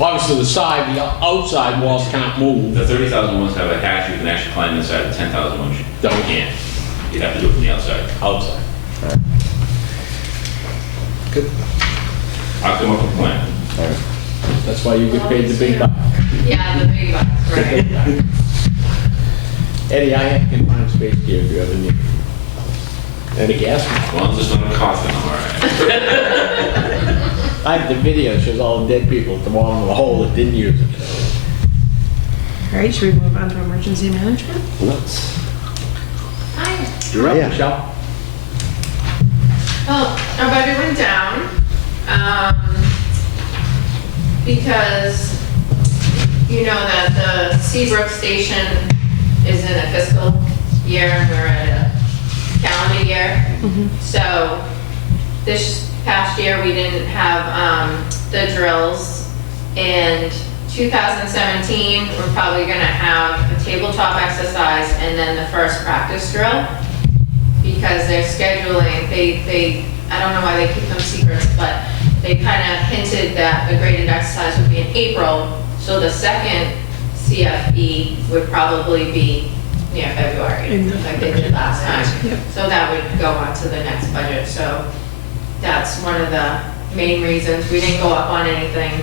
obviously the side, the outside walls can't move. The 30,000 ones have a hatch, you can actually climb inside. The 10,000 ones, you Don't. can't. You'd have to do it from the outside. Outside. Alright. Good. I'll come up with a plan. Alright. That's why you get paid the big bucks. Yeah, the big bucks, right. Eddie, I have confined space here if you ever need it. And a gas mask. As long as it's not a coffin, I'm all right. I have the video, shows all the dead people at the bottom of the hole that didn't use it. All right, should we move on to emergency management? Let's. Hi. You're up, Yeah. Michelle. Well, our budget went down, because you know that the Seabrook station is in a fiscal year and we're at a calendar year. So this past year, we didn't have the drills. And 2017, we're probably gonna have a tabletop exercise and then the first practice drill. Because they're scheduling, I don't know why they keep them secrets, but they kind of hinted that the graded exercise would be in April. So the second CFE would probably be near February, like they did last time. Yep. So that would go on to the next budget. So that's one of the main reasons. We didn't go up on anything.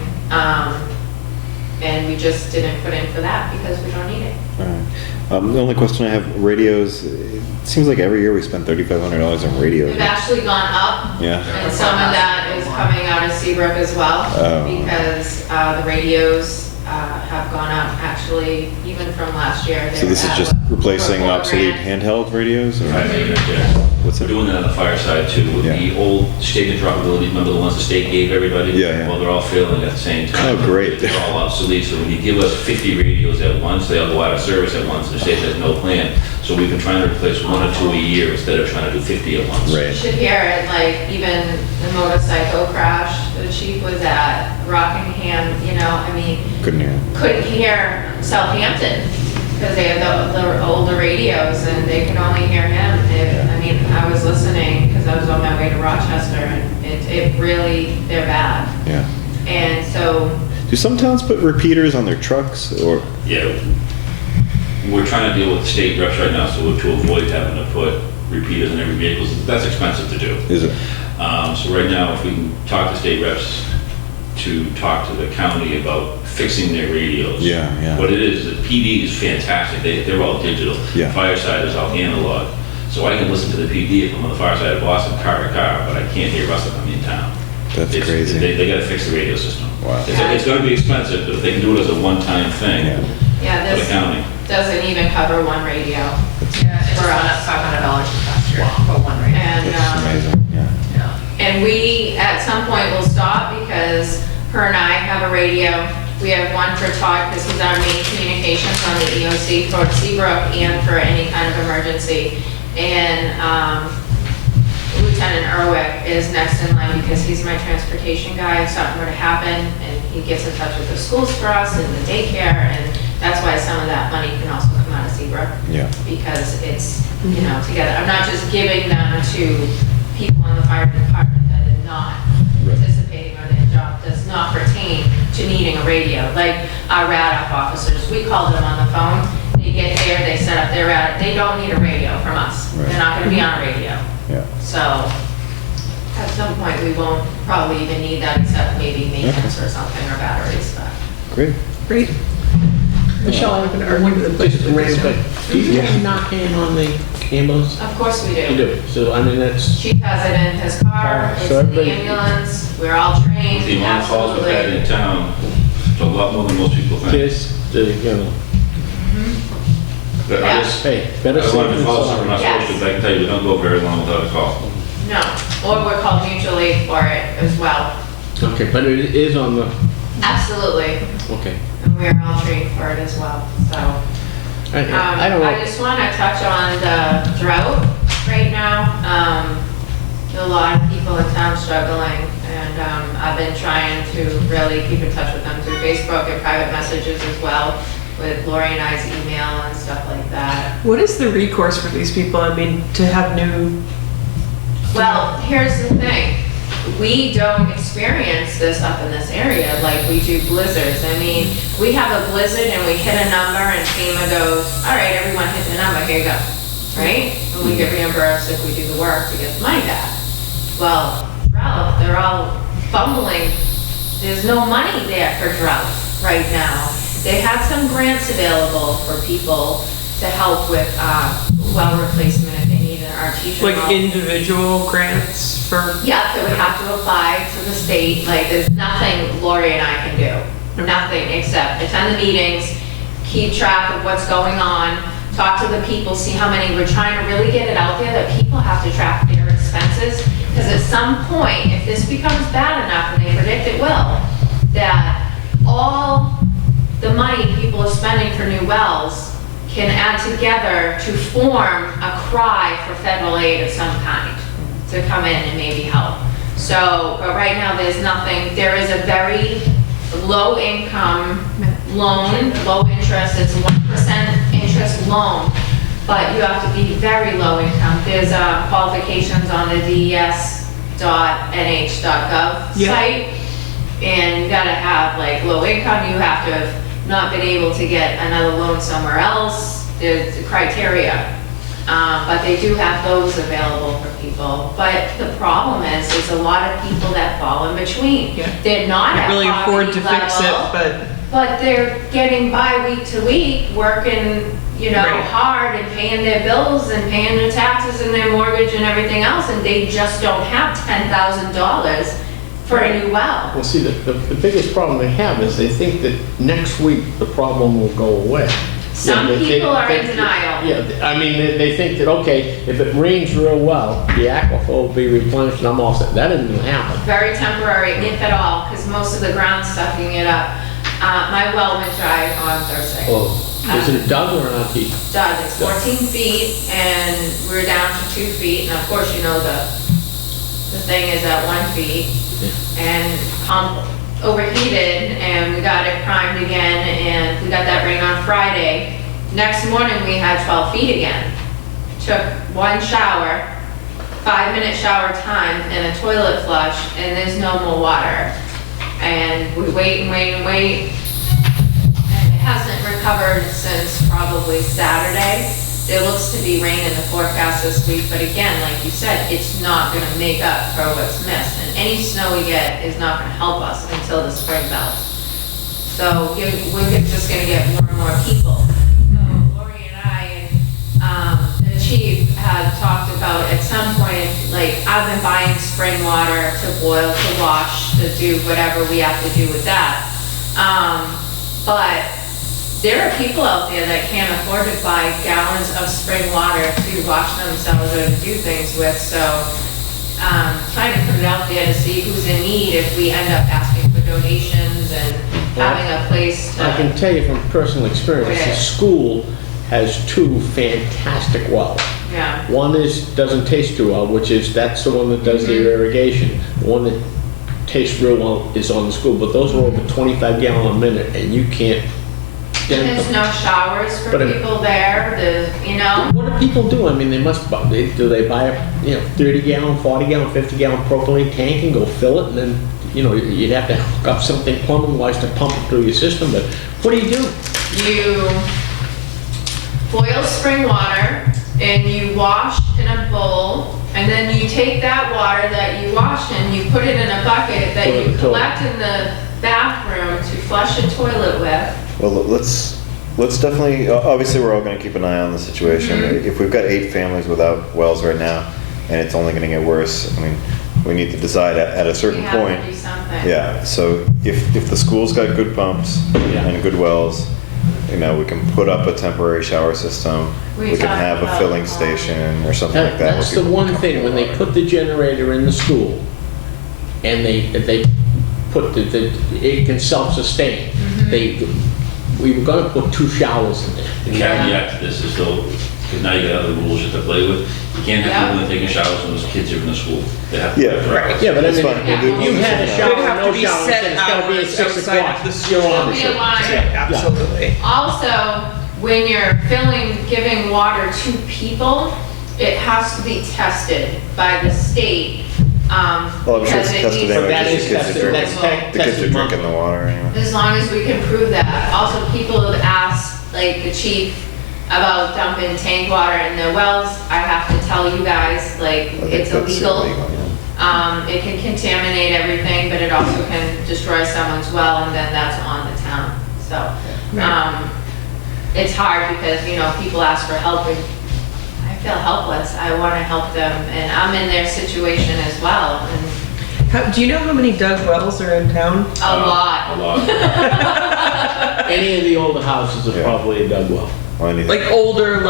And we just didn't put in for that because we don't need it. All right. The only question I have, radios, it seems like every year we spend $3,500 on radios. They've actually gone up. Yeah. And some of that is coming out of Seabrook as well. Oh. Because the radios have gone up actually even from last year. So this is just replacing obsolete handheld radios? Or? What's We're it? doing that on the fire side too. With Yeah. the old state interoperability, remember the ones the state gave everybody? Yeah, yeah. Well, they're all failing at the same time. Oh, great. They're all obsolete. So when you give us 50 radios at once, they all go out of service at once. The state has no plan. So we've been trying to replace 1 or 2 a year instead of trying to do 50 at once. You Right. should hear it, like even the motorcycle crash, the chief was at Rockingham, you know, I mean, Couldn't hear. couldn't hear Southampton because they had the older radios and they could only hear him. I mean, I was listening because I was on my way to Rochester and it really, they're bad. Yeah. And so, Do some towns put repeaters on their trucks or? Yeah. We're trying to deal with the state reps right now, so to avoid having to put repeaters in every vehicle, that's expensive to do. Is it? So right now, if we can talk to state reps to talk to the county about fixing their radios. Yeah, yeah. What it is, the PD is fantastic, they're all digital. Yeah. Fire side is all analog. So I can listen to the PD if I'm on the fire side of Boston, car to car, but I can't hear us if I'm in town. That's crazy. They gotta fix the radio system. Wow. It's gonna be expensive, but if they can do it as a one-time thing Yeah. yeah, for the this county. doesn't even cover one radio. Yeah, it's gone up $500 from last year for one rate. And, That's amazing, yeah. Yeah. and we, at some point, will stop because her and I have a radio. We have one for Todd because he's our main communications on the EOC for Seabrook and for any kind of emergency. And Lieutenant Erwick is next in line because he's my transportation guy. If something were to happen, and he gets in touch with the schools for us and the daycare, and that's why some of that money can also come out of Seabrook. Yeah. Because it's, you know, together. I'm not just giving them to people in the fire department that are not participating or their job does not pertain to needing a radio. Like our RADOP officers, we call them on the phone. They get there, they set up their RADOP. They don't need a radio from us. Right. They're not going to be on a radio. Yeah. So at some point, we won't probably even need that except maybe maintenance or something or batteries. But Great. Great. Michelle, I'm going to argue with the budget. Just real quick. Do you knock in on the ambulance? of course we You do. do. So, I mean, that's, Chief has it in his car, it's So in the everybody- ambulance, we're all trained, The amount of calls we've had absolutely. in town, it's a lot more than most people think. just, you know, But I just, hey, I better don't safe want to than call someone sorry. not supposed to, but I can tell you, we don't go very long without a call. No, or we're called mutual aid for it as well. Okay, but it is on the, Absolutely, okay. and we're all trained for it as well, so. I don't know. I just want to touch on the drought right now. A lot of people in town struggling, and I've been trying to really keep in touch with them through Facebook and private messages as well, with Lori and I's email and stuff like that. What is the recourse for these people? I mean, to have new, Well, here's the thing. We don't experience this up in this area like we do blizzards. I mean, we have a blizzard and we hit a number and FEMA goes, all right, everyone hit the number, here you go, right? And we get reimbursed if we do the work to get the money back. Well, drought, they're all fumbling. There's no money there for drought right now. They had some grants available for people to help with well replacement if they need an artesian like well. individual grants for, Yeah, they would have to apply to the state, like, there's nothing Lori and I can do. Nothing except attend the meetings, keep track of what's going on, talk to the people, see how many, we're trying to really get it out there that people have to track their expenses. Because at some point, if this becomes bad enough, and they predict it will, that all the money people are spending for new wells can add together to form a cry for federal aid of some kind to come in and maybe help. So, but right now there's nothing. There is a very low income loan, low interest. It's 1% interest loan, but you have to be very low income. There's qualifications on the des.nh.gov Yeah. site, and you gotta have like low income. You have to have not been able to get another loan somewhere else. There's the criteria. But they do have those available for people. But the problem is a lot of people that fall in between. Yeah. They're not Can't at really afford poverty to fix it, level, but they're getting by week to week, working, you know, Right. hard and paying their bills and paying their taxes and their mortgage and everything else, and they just don't have $10,000 for a new well. Well, see, the biggest problem they have is they think that next week the problem will go away. Some Yeah, people are in denial. Yeah, I mean, they think that, okay, if it rains real well, the aquifer will be replenished and I'm all set. That isn't gonna happen. Very temporary, if at all, because most of the ground's sucking it up. My well went dry on Thursday. Oh, is it dug or not deep? Dug, it's 14 feet, and we're down to 2 feet, and of course, you know, the thing is at 1 feet, and pump overheated, and we got it primed again, and we got that rain on Friday. Next morning, we had 12 feet again. Took one shower, 5-minute shower time, and a toilet flush, and there's no more water. And we wait and wait and wait, and it hasn't recovered since probably Saturday. There looks to be rain in the forecast this week, but again, like you said, it's not gonna make up for what's missed. And any snow we get is not gonna help us until the spring melts. So we're just gonna get more and more people. So Lori and I and the chief had talked about at some point, like, I've been buying spring water to boil, to wash, to do whatever we have to do with that. But there are people out there that can't afford to buy gallons of spring water to wash themselves or to do things with, so trying to put it out there to see who's in need if we end up asking for donations and having a place to. I can tell you from personal experience, the school has 2 fantastic wells. Yeah. One doesn't taste too well, that's the one that does the irrigation. The one that tastes real well is on the school, but those are over 25 gallon a minute, and you can't. There's no showers for But people there, you know? What do people do? I mean, they must, do they buy a, 30 gallon, 40 gallon, 50 gallon propylene tank and go fill it, and then, you'd have to hook up something plumbing-wise to pump it through your system, but what do? You boil spring water and you wash in a bowl, and then you take that water that you washed and you put it in a bucket that you collect in the bathroom to flush a toilet with. Well, let's definitely, obviously, we're all gonna keep an eye on the situation. If we've got 8 families without wells right now, and it's only gonna get worse, I mean, we need to decide at a certain We have point. to do something. Yeah, so if the school's got good pumps and good wells, we can put up a temporary shower system. We We can talked have a about, filling station or something like that. where That's the people can one come thing, for when they water. put the generator in the school, and they put it can self-sustain. We were gonna put 2 showers in there. The caveat to this is though, because now you got other rules you have to play with. You can't have people that taking showers when those kids are in the school. They have to. Yeah, right. Yeah, but I That's mean, fine. We'll do- you we'll had a do shower, It'd have no to be shower, set it's gotta be at hours 6 outside o'clock. of the You're school. on. Be a line. Absolutely. Also, when you're giving water to people, it has to be tested by the state. Well, I'm sure it's because it tested needs- anyway, That because is the kids tested, are that's drinking, the kids are tested drinking the monthly. water anyway. As long as we can prove that. Also, people have asked, like the chief, about dumping tank water in their wells. I have to tell you guys, like, I think it's that's illegal. yeah. It can contaminate everything, but it also can destroy someone's well, and then that's on the town. So, it's hard because, people ask for help, and I feel helpless. I want to help them, and I'm in their situation as well, and Do you know how many dug wells are in town? a lot. A lot. Any of the older houses are Yeah. probably a dug well. Well, anything, Like older,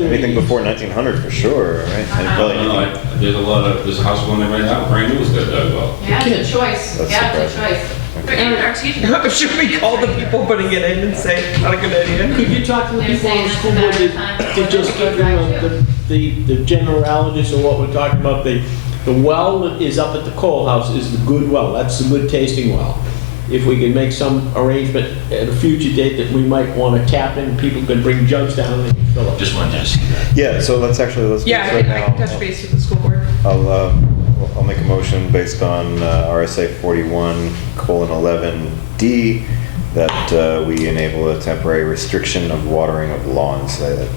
anything before 1900 for sure, right? And I really, don't know, there's a house going there right now, brand new, it's got a dug well. Yeah, it's a choice. That's Yeah, it's a surprising. choice. Should we call the people putting it in and say, not a good idea? Could you talk to the They're people on saying the that's school a board better time to for just them give to them go back the generalities of what we're talking about? The well that is up at the coal house is the good well, that's the good tasting well. If we can make some arrangement at a future date that we might want to tap in, people can bring jugs down and they can fill up. Just wanted to see that. Yeah, so let's do Yeah, this right I can touch now. base with the school board. I'll make a motion based on RSA 41:11D that we enable a temporary restriction of watering of lawns. That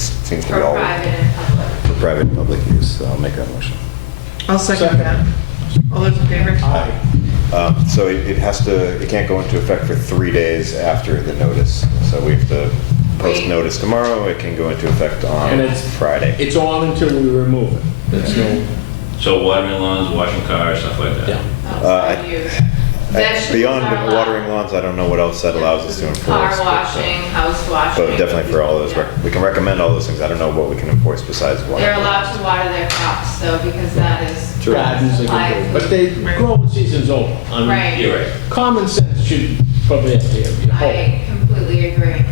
seems to be For all private and public. for private and public use, so I'll make that motion. I'll second that. All those in favor? Aye. So it can't go into effect for 3 days after the notice. So we have to post Wait. notice tomorrow, it can go into effect And on it's- Friday. It's on until we remove it. There's no, So watering lawns, washing cars, stuff like that. yeah. Outside use. Vegetables are Beyond allowed. watering lawns, I don't know what else that allows us to enforce. Car but, washing, house washing. But definitely for all those, Yeah. we can recommend all those things. I don't know what we can enforce besides They're watering. allowed to water their crops though, because that is. Gardens, they can do. But they, growing season's over. I mean, Right. You're right. Common sense should probably have to be a whole. I completely agree. I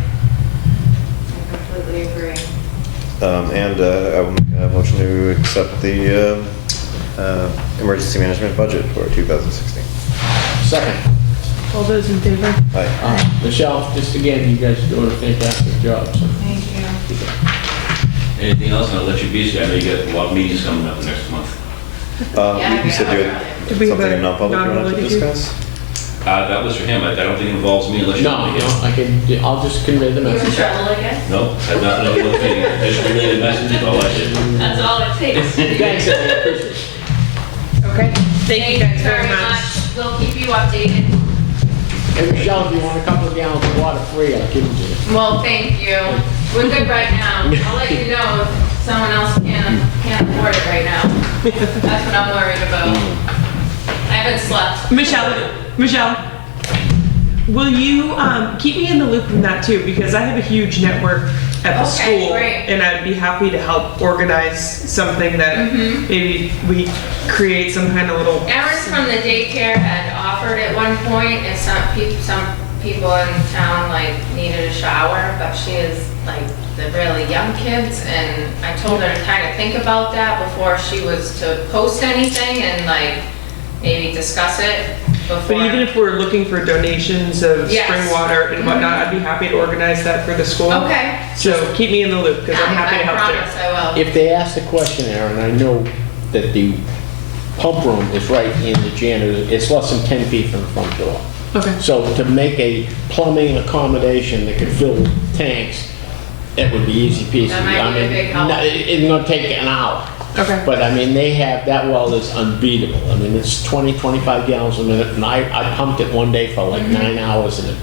completely agree. And I will make a motion to accept the emergency management budget for 2016. Second. All those in favor? Aye. Michelle, just again, you guys are doing a fantastic job, so. Thank you. Anything else? And I'll let you be, so I know you got a lot of meetings coming up next month. Yeah, You said you yeah. had Did we have something a in non-public you wanted to non-public issue? discuss? That was for him. I don't think it involves me unless you No, want me no, to. I'll just convey the You in message. trouble again? No, had nothing to do with me. Just related messages, all I did. That's all it takes. Thanks, I appreciate it. Okay, thank you guys very much. We'll keep you updated. Hey, Michelle, if you want a couple of gallons of water free, I'll give them to you. Well, thank you. We're good right now. I'll let you know if someone else can't afford it right now. That's what I'm worried about. I haven't slept. Michelle, will you keep me in the loop on that too? Because I have a huge network at the Okay, school, great. and I'd be happy to help organize something that maybe we create some kind of little. Erin from the daycare had offered at one point if some people in town like needed a shower, but she is like the really young kids, and I told her to kind of think about that before she was to post anything and like maybe discuss it before. But even if we're looking for donations of Yes. spring water and whatnot, I'd be happy to organize that for the school. Okay. So keep me in the loop because I'm happy to help I promise too. I will. If they ask the question, Aaron, I know that the pump room is right in the janitor, it's less than 10 feet from the front door. Okay. So to make a plumbing accommodation that could fill tanks, that would be easy peasy. That might I be a mean, big help. It's gonna take an hour. Okay. But I mean, they have, that well is unbeatable. I mean, it's 20, 25 gallons a minute, and I pumped it one day for like Mm-hmm. 9 hours and it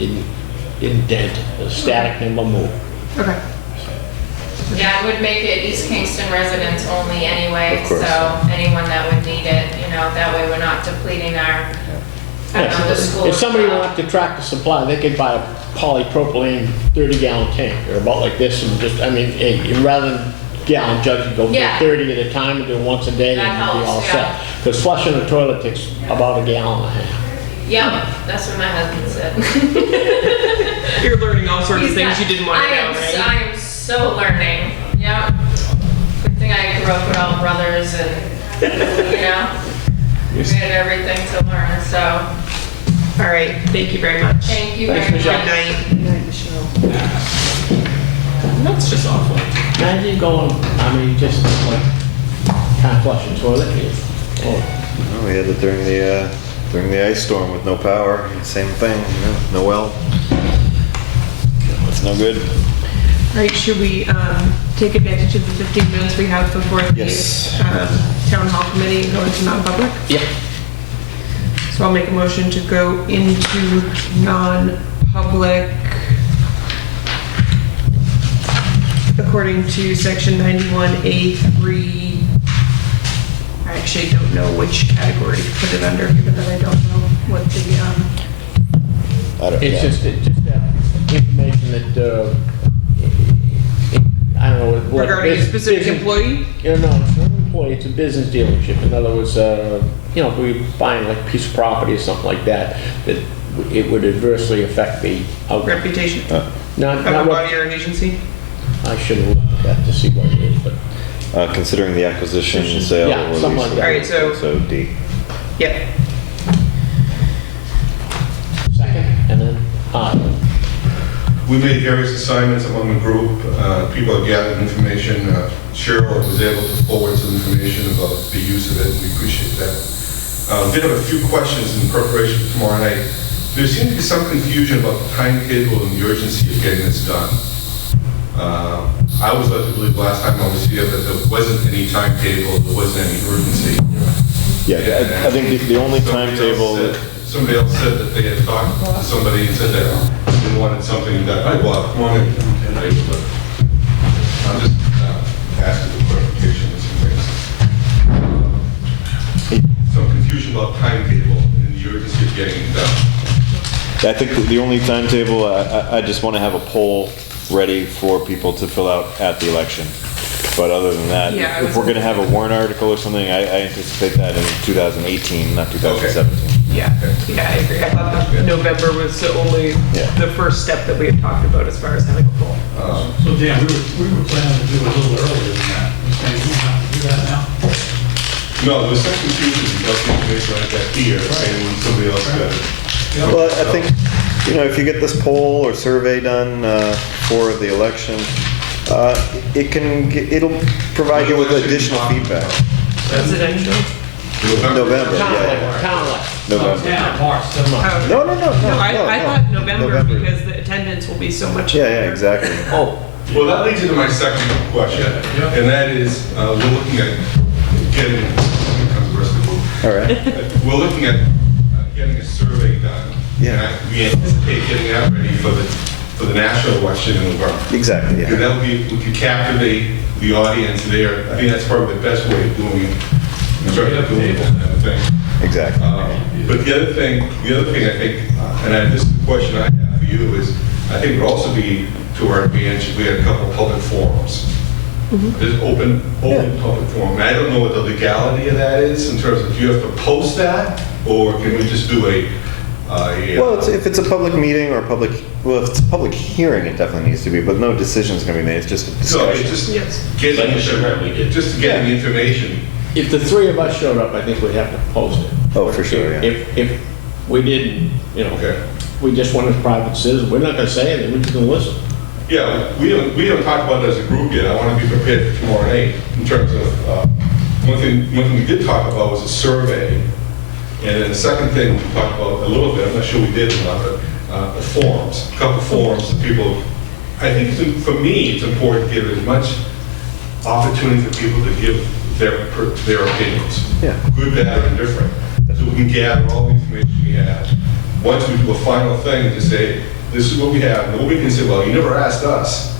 didn't dent. The static never moved. Okay. Yeah, I would make it East Kingston residents only anyway, Of course. so anyone that would need it, you know, that way we're not depleting our, I don't know, the school. If somebody wanted to Tractor Supply, they could buy a polypropylene 30-gallon tank. They're about like this and just, I mean, hey, rather than gallon jugs, you go get Yeah. 30 at a time and do it once a day That and you'll be all helps, set. yeah. Because flushing a toilet takes about a gallon and a half. Yep, that's what my husband said. You're learning all sorts of He's things not- you didn't want to know, right? I am so learning, yep. Good thing I grew up with all brothers and, you know, we had everything to learn, so, All right, thank you very much. thank you Thanks, very Michelle. much. Good night. Good night, Michelle. That's just awful. Imagine going, I mean, just like, kind of flushing toilet. Oh, No, we had it during the ice storm with no power, same thing, no well. It's no good. All right, should we take advantage of the 15 minutes we have before the Yes. town hall committee and go into non-public? yeah. So I'll make a motion to go into non-public according to section 91A3. I actually don't know which category to put it under, given that I don't know what the, I don't, It's yeah. just that information that, I don't know. what regarding a bus- specific business- employee? You know, it's employee, it's a business dealership. In other words, you know, if we buying like a piece of property or something like that, that it would adversely affect the outcome. Reputation Not of a what, body or an agency? I should have looked at that to see what it is, but Considering the acquisition, sale, Yeah, or something lease. like that. All right, So D. Yep. second, and then, We made various assignments among the group. People have gathered information. Cheryl was able to forward some information about the use of it. We appreciate that. We did have a few questions in preparation for tomorrow night. There seemed to be some confusion about the timetable and the urgency of getting this done. I was led to believe last time I was here that there wasn't any timetable, there wasn't any urgency. Yeah, I think the only timetable. Somebody else said that they had talked to somebody and said that they wanted something that, I well, come on in. And I'm just asking for clarification on some things. Some confusion about timetable and the urgency of getting it done. I think the only timetable, I just want to have a poll ready for people to fill out at the election. But other than that, Yeah, I if was- we're going to have a warrant article or something, I anticipate that in 2018, not 2017. Yeah, yeah, I agree. I thought that November was the only, Yeah. the first step that we had talked about as far as having a poll. So Dan, we were planning to do it a little earlier than that. You're saying we don't have to do that now? No, there was some confusion about the information I got here, and when somebody else got it. Well, I think, you know, if you get this poll or survey done for the election, it'll provide you with additional feedback. Residential? November, town yeah. election, town election. November. Yeah, March, 7 months. No, no, no, no, No, I no. thought November November. because the attendance will be so much. Yeah, higher. exactly. Oh, Well, that leads into my second question, and that is, we're looking at getting, All right. we're looking at getting a survey done. Yeah. And we anticipate getting that ready for the national election in November. Exactly, Because yeah. that would be, we could captivate the audience there. I think that's probably the best way of doing it. In terms of doing that kind of thing. Exactly. But the other thing I think, this is the question I have for you is, I think it would also be to our advantage if we had a couple of public forums. Just open public forum. And I don't know what the legality of that is in terms of, do you have to post that? Or can we just do Well, if it's a public meeting or if it's a public hearing, it definitely needs to be, but no decision's gonna be made, it's just a No, it's discussion. just Yes. getting, Like the survey we did. just getting the information. if the three of us showed up, I think we'd have to post it. Oh, for sure, yeah. If we didn't, you know, Okay. we just went as private citizens, we're not gonna say anything, we're just gonna listen. Yeah, we don't talk about it as a group yet. I want to be prepared for tomorrow night in terms of, one thing we did talk about was a survey. And then the second thing we talked about a little bit, I'm not sure we did or not, but the forums, a couple forums that people, I think for me, it's important to give as much opportunity for people to give their opinions. Yeah. Good, bad, or indifferent. So we can gather all the information we have. Once we do a final thing to say, this is what we have, nobody can say, well, you never asked us.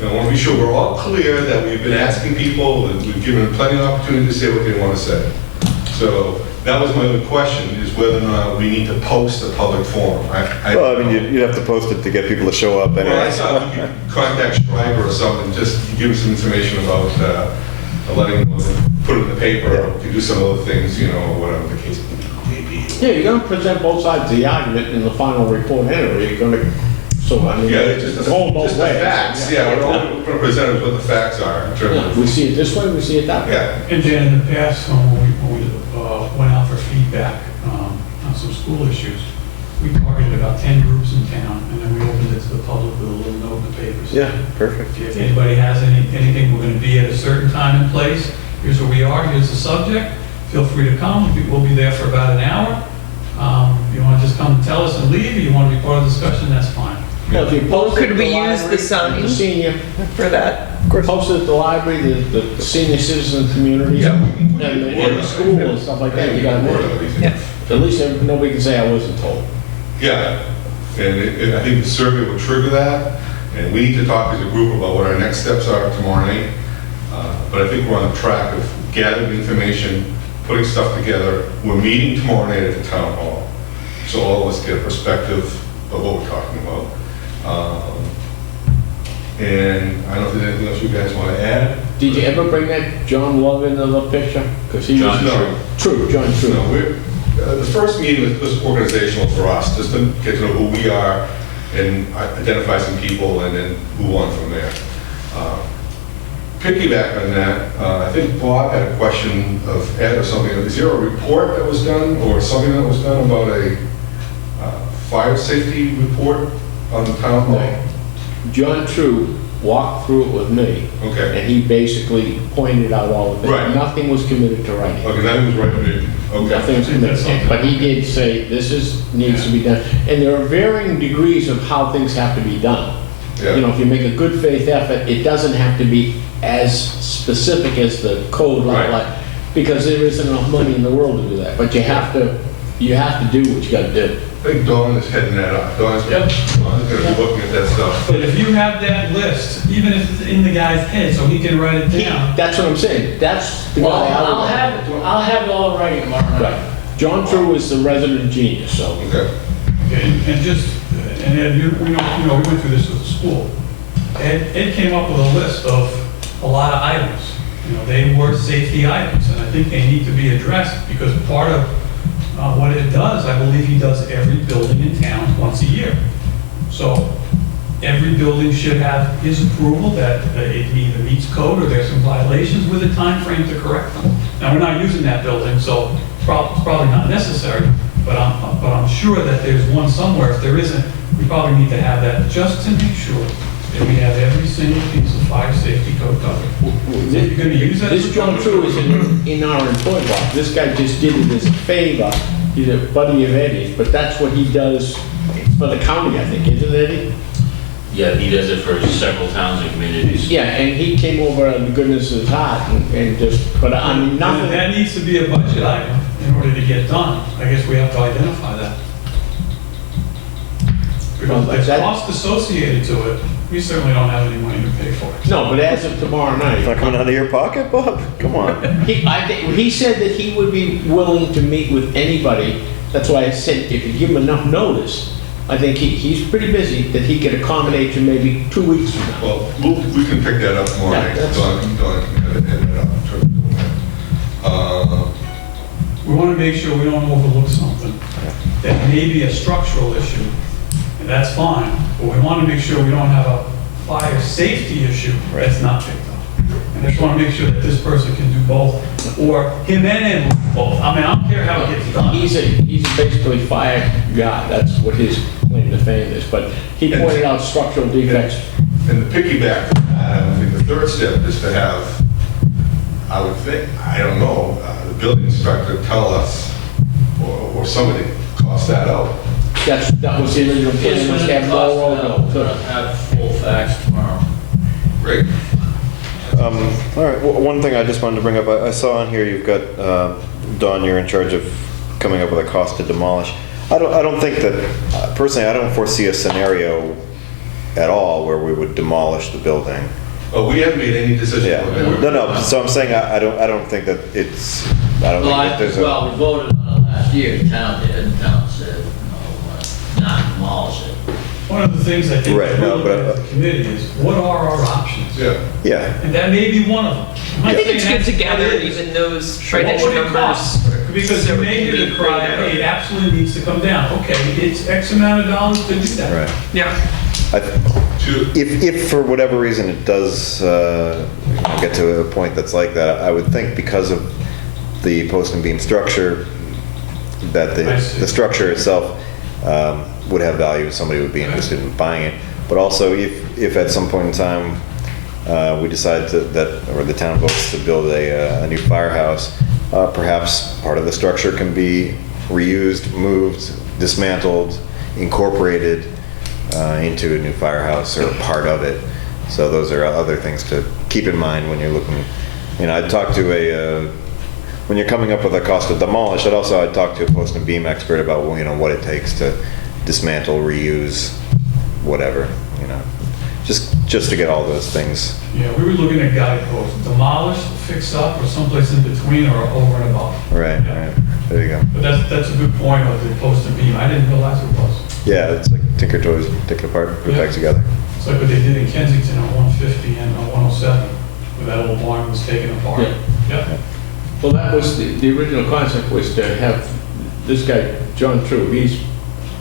You know, I want to be sure we're all clear that we've been asking people and we've given them plenty of opportunity to say what they want to say. So that was my only question, is whether or not we need to post a public forum. Well, I mean, you'd have to post it to get people to show up Well, I anyway. thought we could contact Schreiber or something, just give us some information about letting them put it in the paper, or to do some other things, you know, whatever the case may be. Yeah, you're gonna present both sides of the argument in the final report anyway, you're gonna, so I mean, Yeah, it's just going both just the ways. facts, yeah, we're all going to present us what the facts are in terms Yeah, of. we see it this way, we see it that way. Yeah, And Dan, in the past, when we went out for feedback on some school issues, we targeted about 10 groups in town, and then we opened it to the public with a little note in the papers. Yeah, perfect. If anybody has anything, we're gonna be at a certain time and place, here's where we are, here's the subject, feel free to come, we'll be there for about an hour. If you wanna just come and tell us and leave, or you wanna be part of the discussion, that's fine. Well, if you post Could it at we the use the library, sign? the senior, For that. post it at the library, the senior citizen community, Yeah, and we can put the word and on the it. school and stuff like that, you got Word on it. everything. Yeah. At least nobody can say I wasn't told. Yeah, and I think the survey will trigger that, and we need to talk as a group about what our next steps are tomorrow night. But I think we're on the track of gathering information, putting stuff together. We're meeting tomorrow night at the town hall, so all of us get a perspective of what we're talking about. And I don't know if there's anything else you guys want to add. Did you ever bring that John Love into the picture? Because he was... John No. True, John True. No, the first meeting was just organizational for us, just to get to know who we are and identify some people and then move on from there. Piggyback on that, I think Bob had a question of Ed or something. Is there a report that was done or something that was done about a fire safety report on the town hall? John True walked through it with me. Okay. And he basically pointed out all of it. Right. Nothing was committed to writing. Okay, that was right. Okay. Nothing was committed. But he did say, needs to be done. And there are varying degrees of how things have to be done. Yeah. You know, if you make a good faith effort, it doesn't have to be as specific as the code, Right. because there isn't enough money in the world to do that. But you have to do what you gotta do. I think Dawn is heading that up. Dawn's going to be looking at that stuff. But if you have that list, even if it's in the guy's head, so he can write it down. That's what I'm saying. That's the guy Well, I I'll have it all in writing tomorrow night. Right. John True is the resident genius, so. Okay. Okay, and Ed, we went through this with the school. Ed came up with a list of a lot of items. You know, they were safety items, and I think they need to be addressed because part of what it does, I believe he does every building in town once a year. So every building should have his approval that it either meets code or there's some violations with a time frame to correct them. Now, we're not using that building, so it's probably not necessary, but I'm sure that there's one somewhere. If there isn't, we probably need to have that just to make sure that we have every single piece of fire safety code covered. So you're going to use that? This John True is in our employee box. This guy just did it as a favor. He's a buddy of Eddie's, but that's what he does for the county, I think, isn't it, Eddie? Yeah, he does it for several towns and communities. Yeah, and he came over out of the goodness of his heart and just, but I mean, nothing. That needs to be a budget item in order to get done. I guess we have to identify that. Because there's cost associated to it. We certainly don't have any money to pay for it. No, but as of tomorrow It's not night, coming out of your pocket, Bob? Come on. he said that he would be willing to meet with anybody. That's why I said if you give him enough notice, I think he's pretty busy, that he could accommodate you maybe 2 weeks from now. Well, we can pick that up tomorrow Yeah, night. that's- Dawn can head that up in terms of doing that. We want to make sure we don't overlook something that may be a structural issue, and that's fine, but we want to make sure we don't have a fire safety issue that's not picked up. And I just want to make sure that this person can do both, or him and him both. I mean, I don't care how it gets done. He's basically fire guy. That's what his claim to fame is. But he pointed out structural defects. And the piggyback, I think the third step is to have, I would think, I don't know, the building inspector tell us, or somebody cost that out. That was the original plan. Was to have more road. We'll have full facts tomorrow. Great. All right, one thing I just wanted to bring up, I saw on here you've got, Dawn, you're in charge of coming up with a cost to demolish. I don't think that, personally, I don't foresee a scenario at all where we would demolish the building. Oh, we haven't made any decision Yeah, on that. no, so I'm saying I don't think that it's, I don't think that there's a. Well, we voted on it last year, the town did, and the town said, not demolish it. One of the things I think Right, we're no, looking but, at the committee is, what are our options? Yeah. Yeah, And that may be one of them. I'm not I think it's saying good to that's what gather it is. even those What financial would it numbers. cost? Because you may hear the cry, hey, it absolutely needs to come down. Okay, it's X amount of dollars to do that. right. Yeah, If for whatever reason it does get to a point that's like that, I would think because of the post and beam structure, that I see. the structure itself would have value, somebody would be interested in buying it. But also, if at some point in time we decide or the town votes to build a new firehouse, perhaps part of the structure can be reused, moved, dismantled, incorporated into a new firehouse or part of it. So those are other things to keep in mind when you're looking. I'd talk to when you're coming up with a cost to demolish, I'd talk to a post and beam expert about what it takes to dismantle, reuse, whatever. Just to get all those things. Yeah, we were looking at guideposts, demolish, fix up, or someplace in between, or over and above. Right, Yeah. right. There you go. But that's a good point of the post and beam. I didn't realize it was. Yeah, it's like Tinker Toys, take it apart, put it back Yeah. together. It's like what they did in Kensington on 150 and on 107, that old barn was taken apart. Yeah. Yeah. Well, that was, the original concept was to have this guy, John True, he's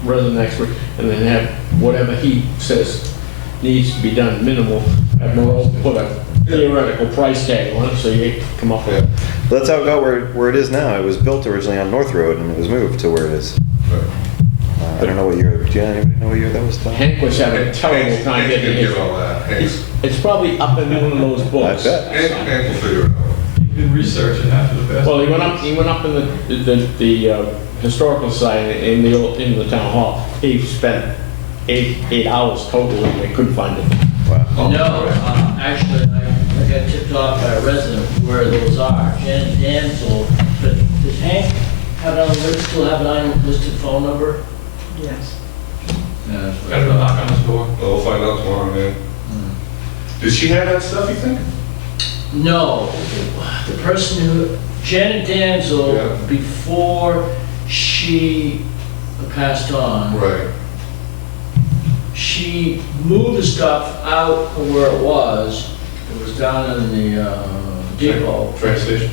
resident expert, and then have whatever he says needs to be done minimal, have Morel put a theoretical price tag on it, so you can come up with it. But that's how it got where it is now. It was built originally on North Road and it was moved to where it is. I don't know what year, do anybody know what year that was done? Hank was having a terrible time Hank getting can it. get all that. Hank's- It's probably up in one of those books. I bet. Hank will figure it out. You've been reaching after the best. Well, he went up in the historical society in the town hall. He spent eight hours total and they couldn't find it. Wow. No, actually, I got tipped off by a resident where those are. Jen Danzel, but does Hank have it on the list, still have it on his listed phone number? Yes. Yeah, that's what Got I to thought. knock on his door. Well, we'll find out tomorrow, man. Did she have that stuff, you think? No, the person who, Janet Danzel, Yeah. before she passed on, Right. she moved the stuff out of where it was. It was down in the depot. Train station?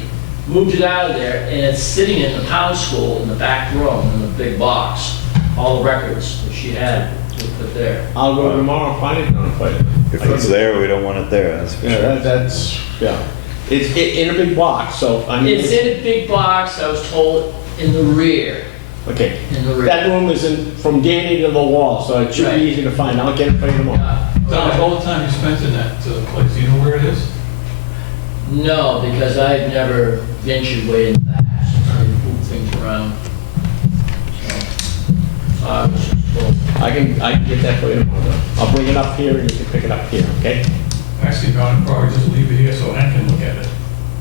Moved it out of there, and it's sitting in the pound school in the back room in the big box. All the records that she had to put there. I'll go tomorrow and find it and I'll find it. If it's there, we don't want it there, that's for Yeah, sure. that's, yeah. It's in a big box, so I mean. It's in a big box, I was told, in the rear. Okay. In the rear. That room is from Danny to the wall, so it should Right. be easy to find. I'll get it for you tomorrow. Don, all the time you spent in that place, do you know where it is? No, because I had never ventured way into that, since I moved things around. So, I was just told. I can get that for you tomorrow. I'll bring it up here and you can pick it up here, okay? Actually, Don, probably just leave it here so Hank can look at it.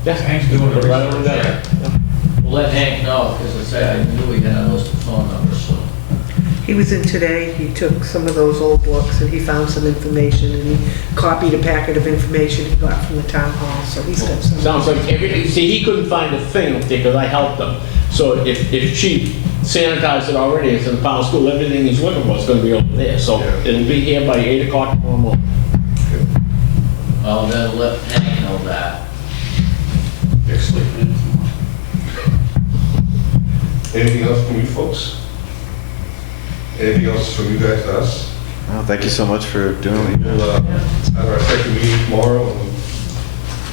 Yeah. Hank's doing Put the it right over research. there. Yeah. We'll let Hank know, because I said I knew he had a list of phone numbers, so. He was in today, he took some of those old books and he found some information and he copied a packet of information he got from the town hall, so he's got some. Sounds like everything, see, he couldn't find a thing up there because I helped him. So if she sanitized it already, it's in the pound school, everything he's looking for is gonna be over there. So Yeah. it'll be here by 8 o'clock tomorrow morning. Well, then let Hank know that. They're sleeping. Anything else from you folks? Anything else from you guys to us? Well, thank you so much for doing what you do. We'll have our second meeting tomorrow.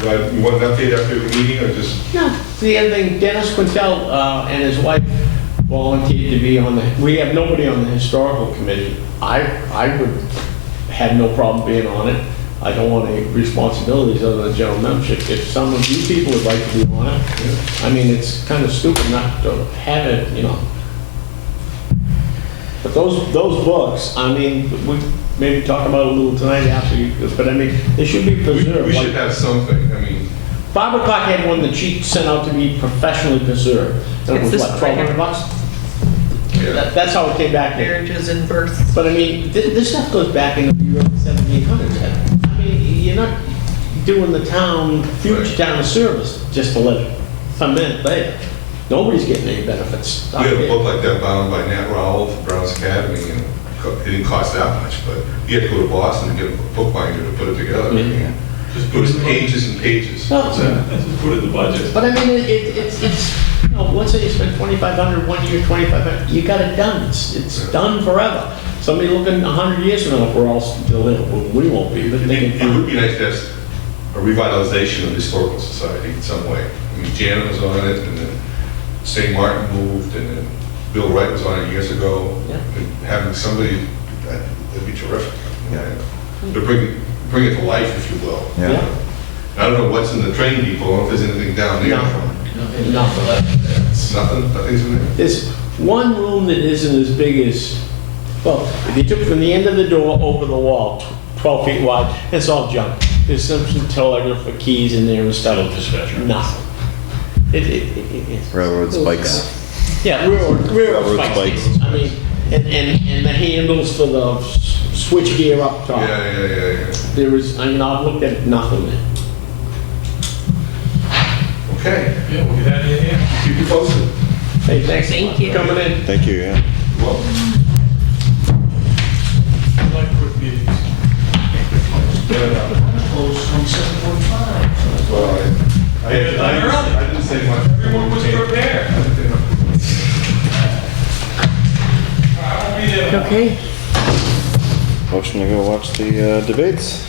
You want an update after the meeting or just? No, the other thing, Dennis Quintel and his wife volunteered to be on we have nobody on the historical committee. I would have no problem being on it. I don't want any responsibilities other than general membership. If some of you people would like to be on it, I mean, it's kind of stupid not to have it, you know. But those books, I mean, we maybe talk about it a little tonight after you, but I mean, they should be preserved. We should Like, have something, I mean, Barbara Clark had one that she sent out to be professionally preserved. And it It's was this what, one right here. $1,200? yeah. That's how it came back there. Marriages and births. But I mean, this stuff goes back into the early 1700s. I mean, you're not doing the town, future town a service just to let it ferment there. Nobody's getting any benefits. We had a book like that bound by Nat Rowell for Brown's Academy, and it didn't cost that much, but you had to go to Boston to get a bookbinder to put it together. Mhm. Just It put was it in the budget. pages and pages. No. That's it. Just put it in the budget. But I mean, it's, you know, let's say you spend $2,500 one year, $2,500, you got it done. It's done forever. Somebody looking 100 years from now, if we're all still in, well, we won't be, but they It can. would be nice to have a revitalization of the Historical Society in some way. I mean, Janet was on it, and then St. Martin moved, and then Bill Wright was on it years ago. Yeah. And having somebody, that'd be terrific. To bring it to life, if you will. Yeah. I don't know what's in the train depot, I don't know if there's anything down there. Nothing. Nothing. Nothing's in there? There's one room that isn't as big as, well, if you took from the end of the door over the wall, 12 feet wide, it's all junk. There's some telegraph keys in there and stuff. Nothing. It's Railroad spikes. Yeah, railroad Railroad spikes. spikes. I mean, and the handles for the switch gear up top. Yeah. There is, I mean, I've looked at nothing there. Okay, Yeah, we'll get out of here. keep you posted. Hey, thanks Thank you. for coming in. Thank you, yeah. Well, I like quick meetings. Close 27.5. I didn't say much. Everyone was prepared. I won't be there. Okay. Motion to go watch the debates?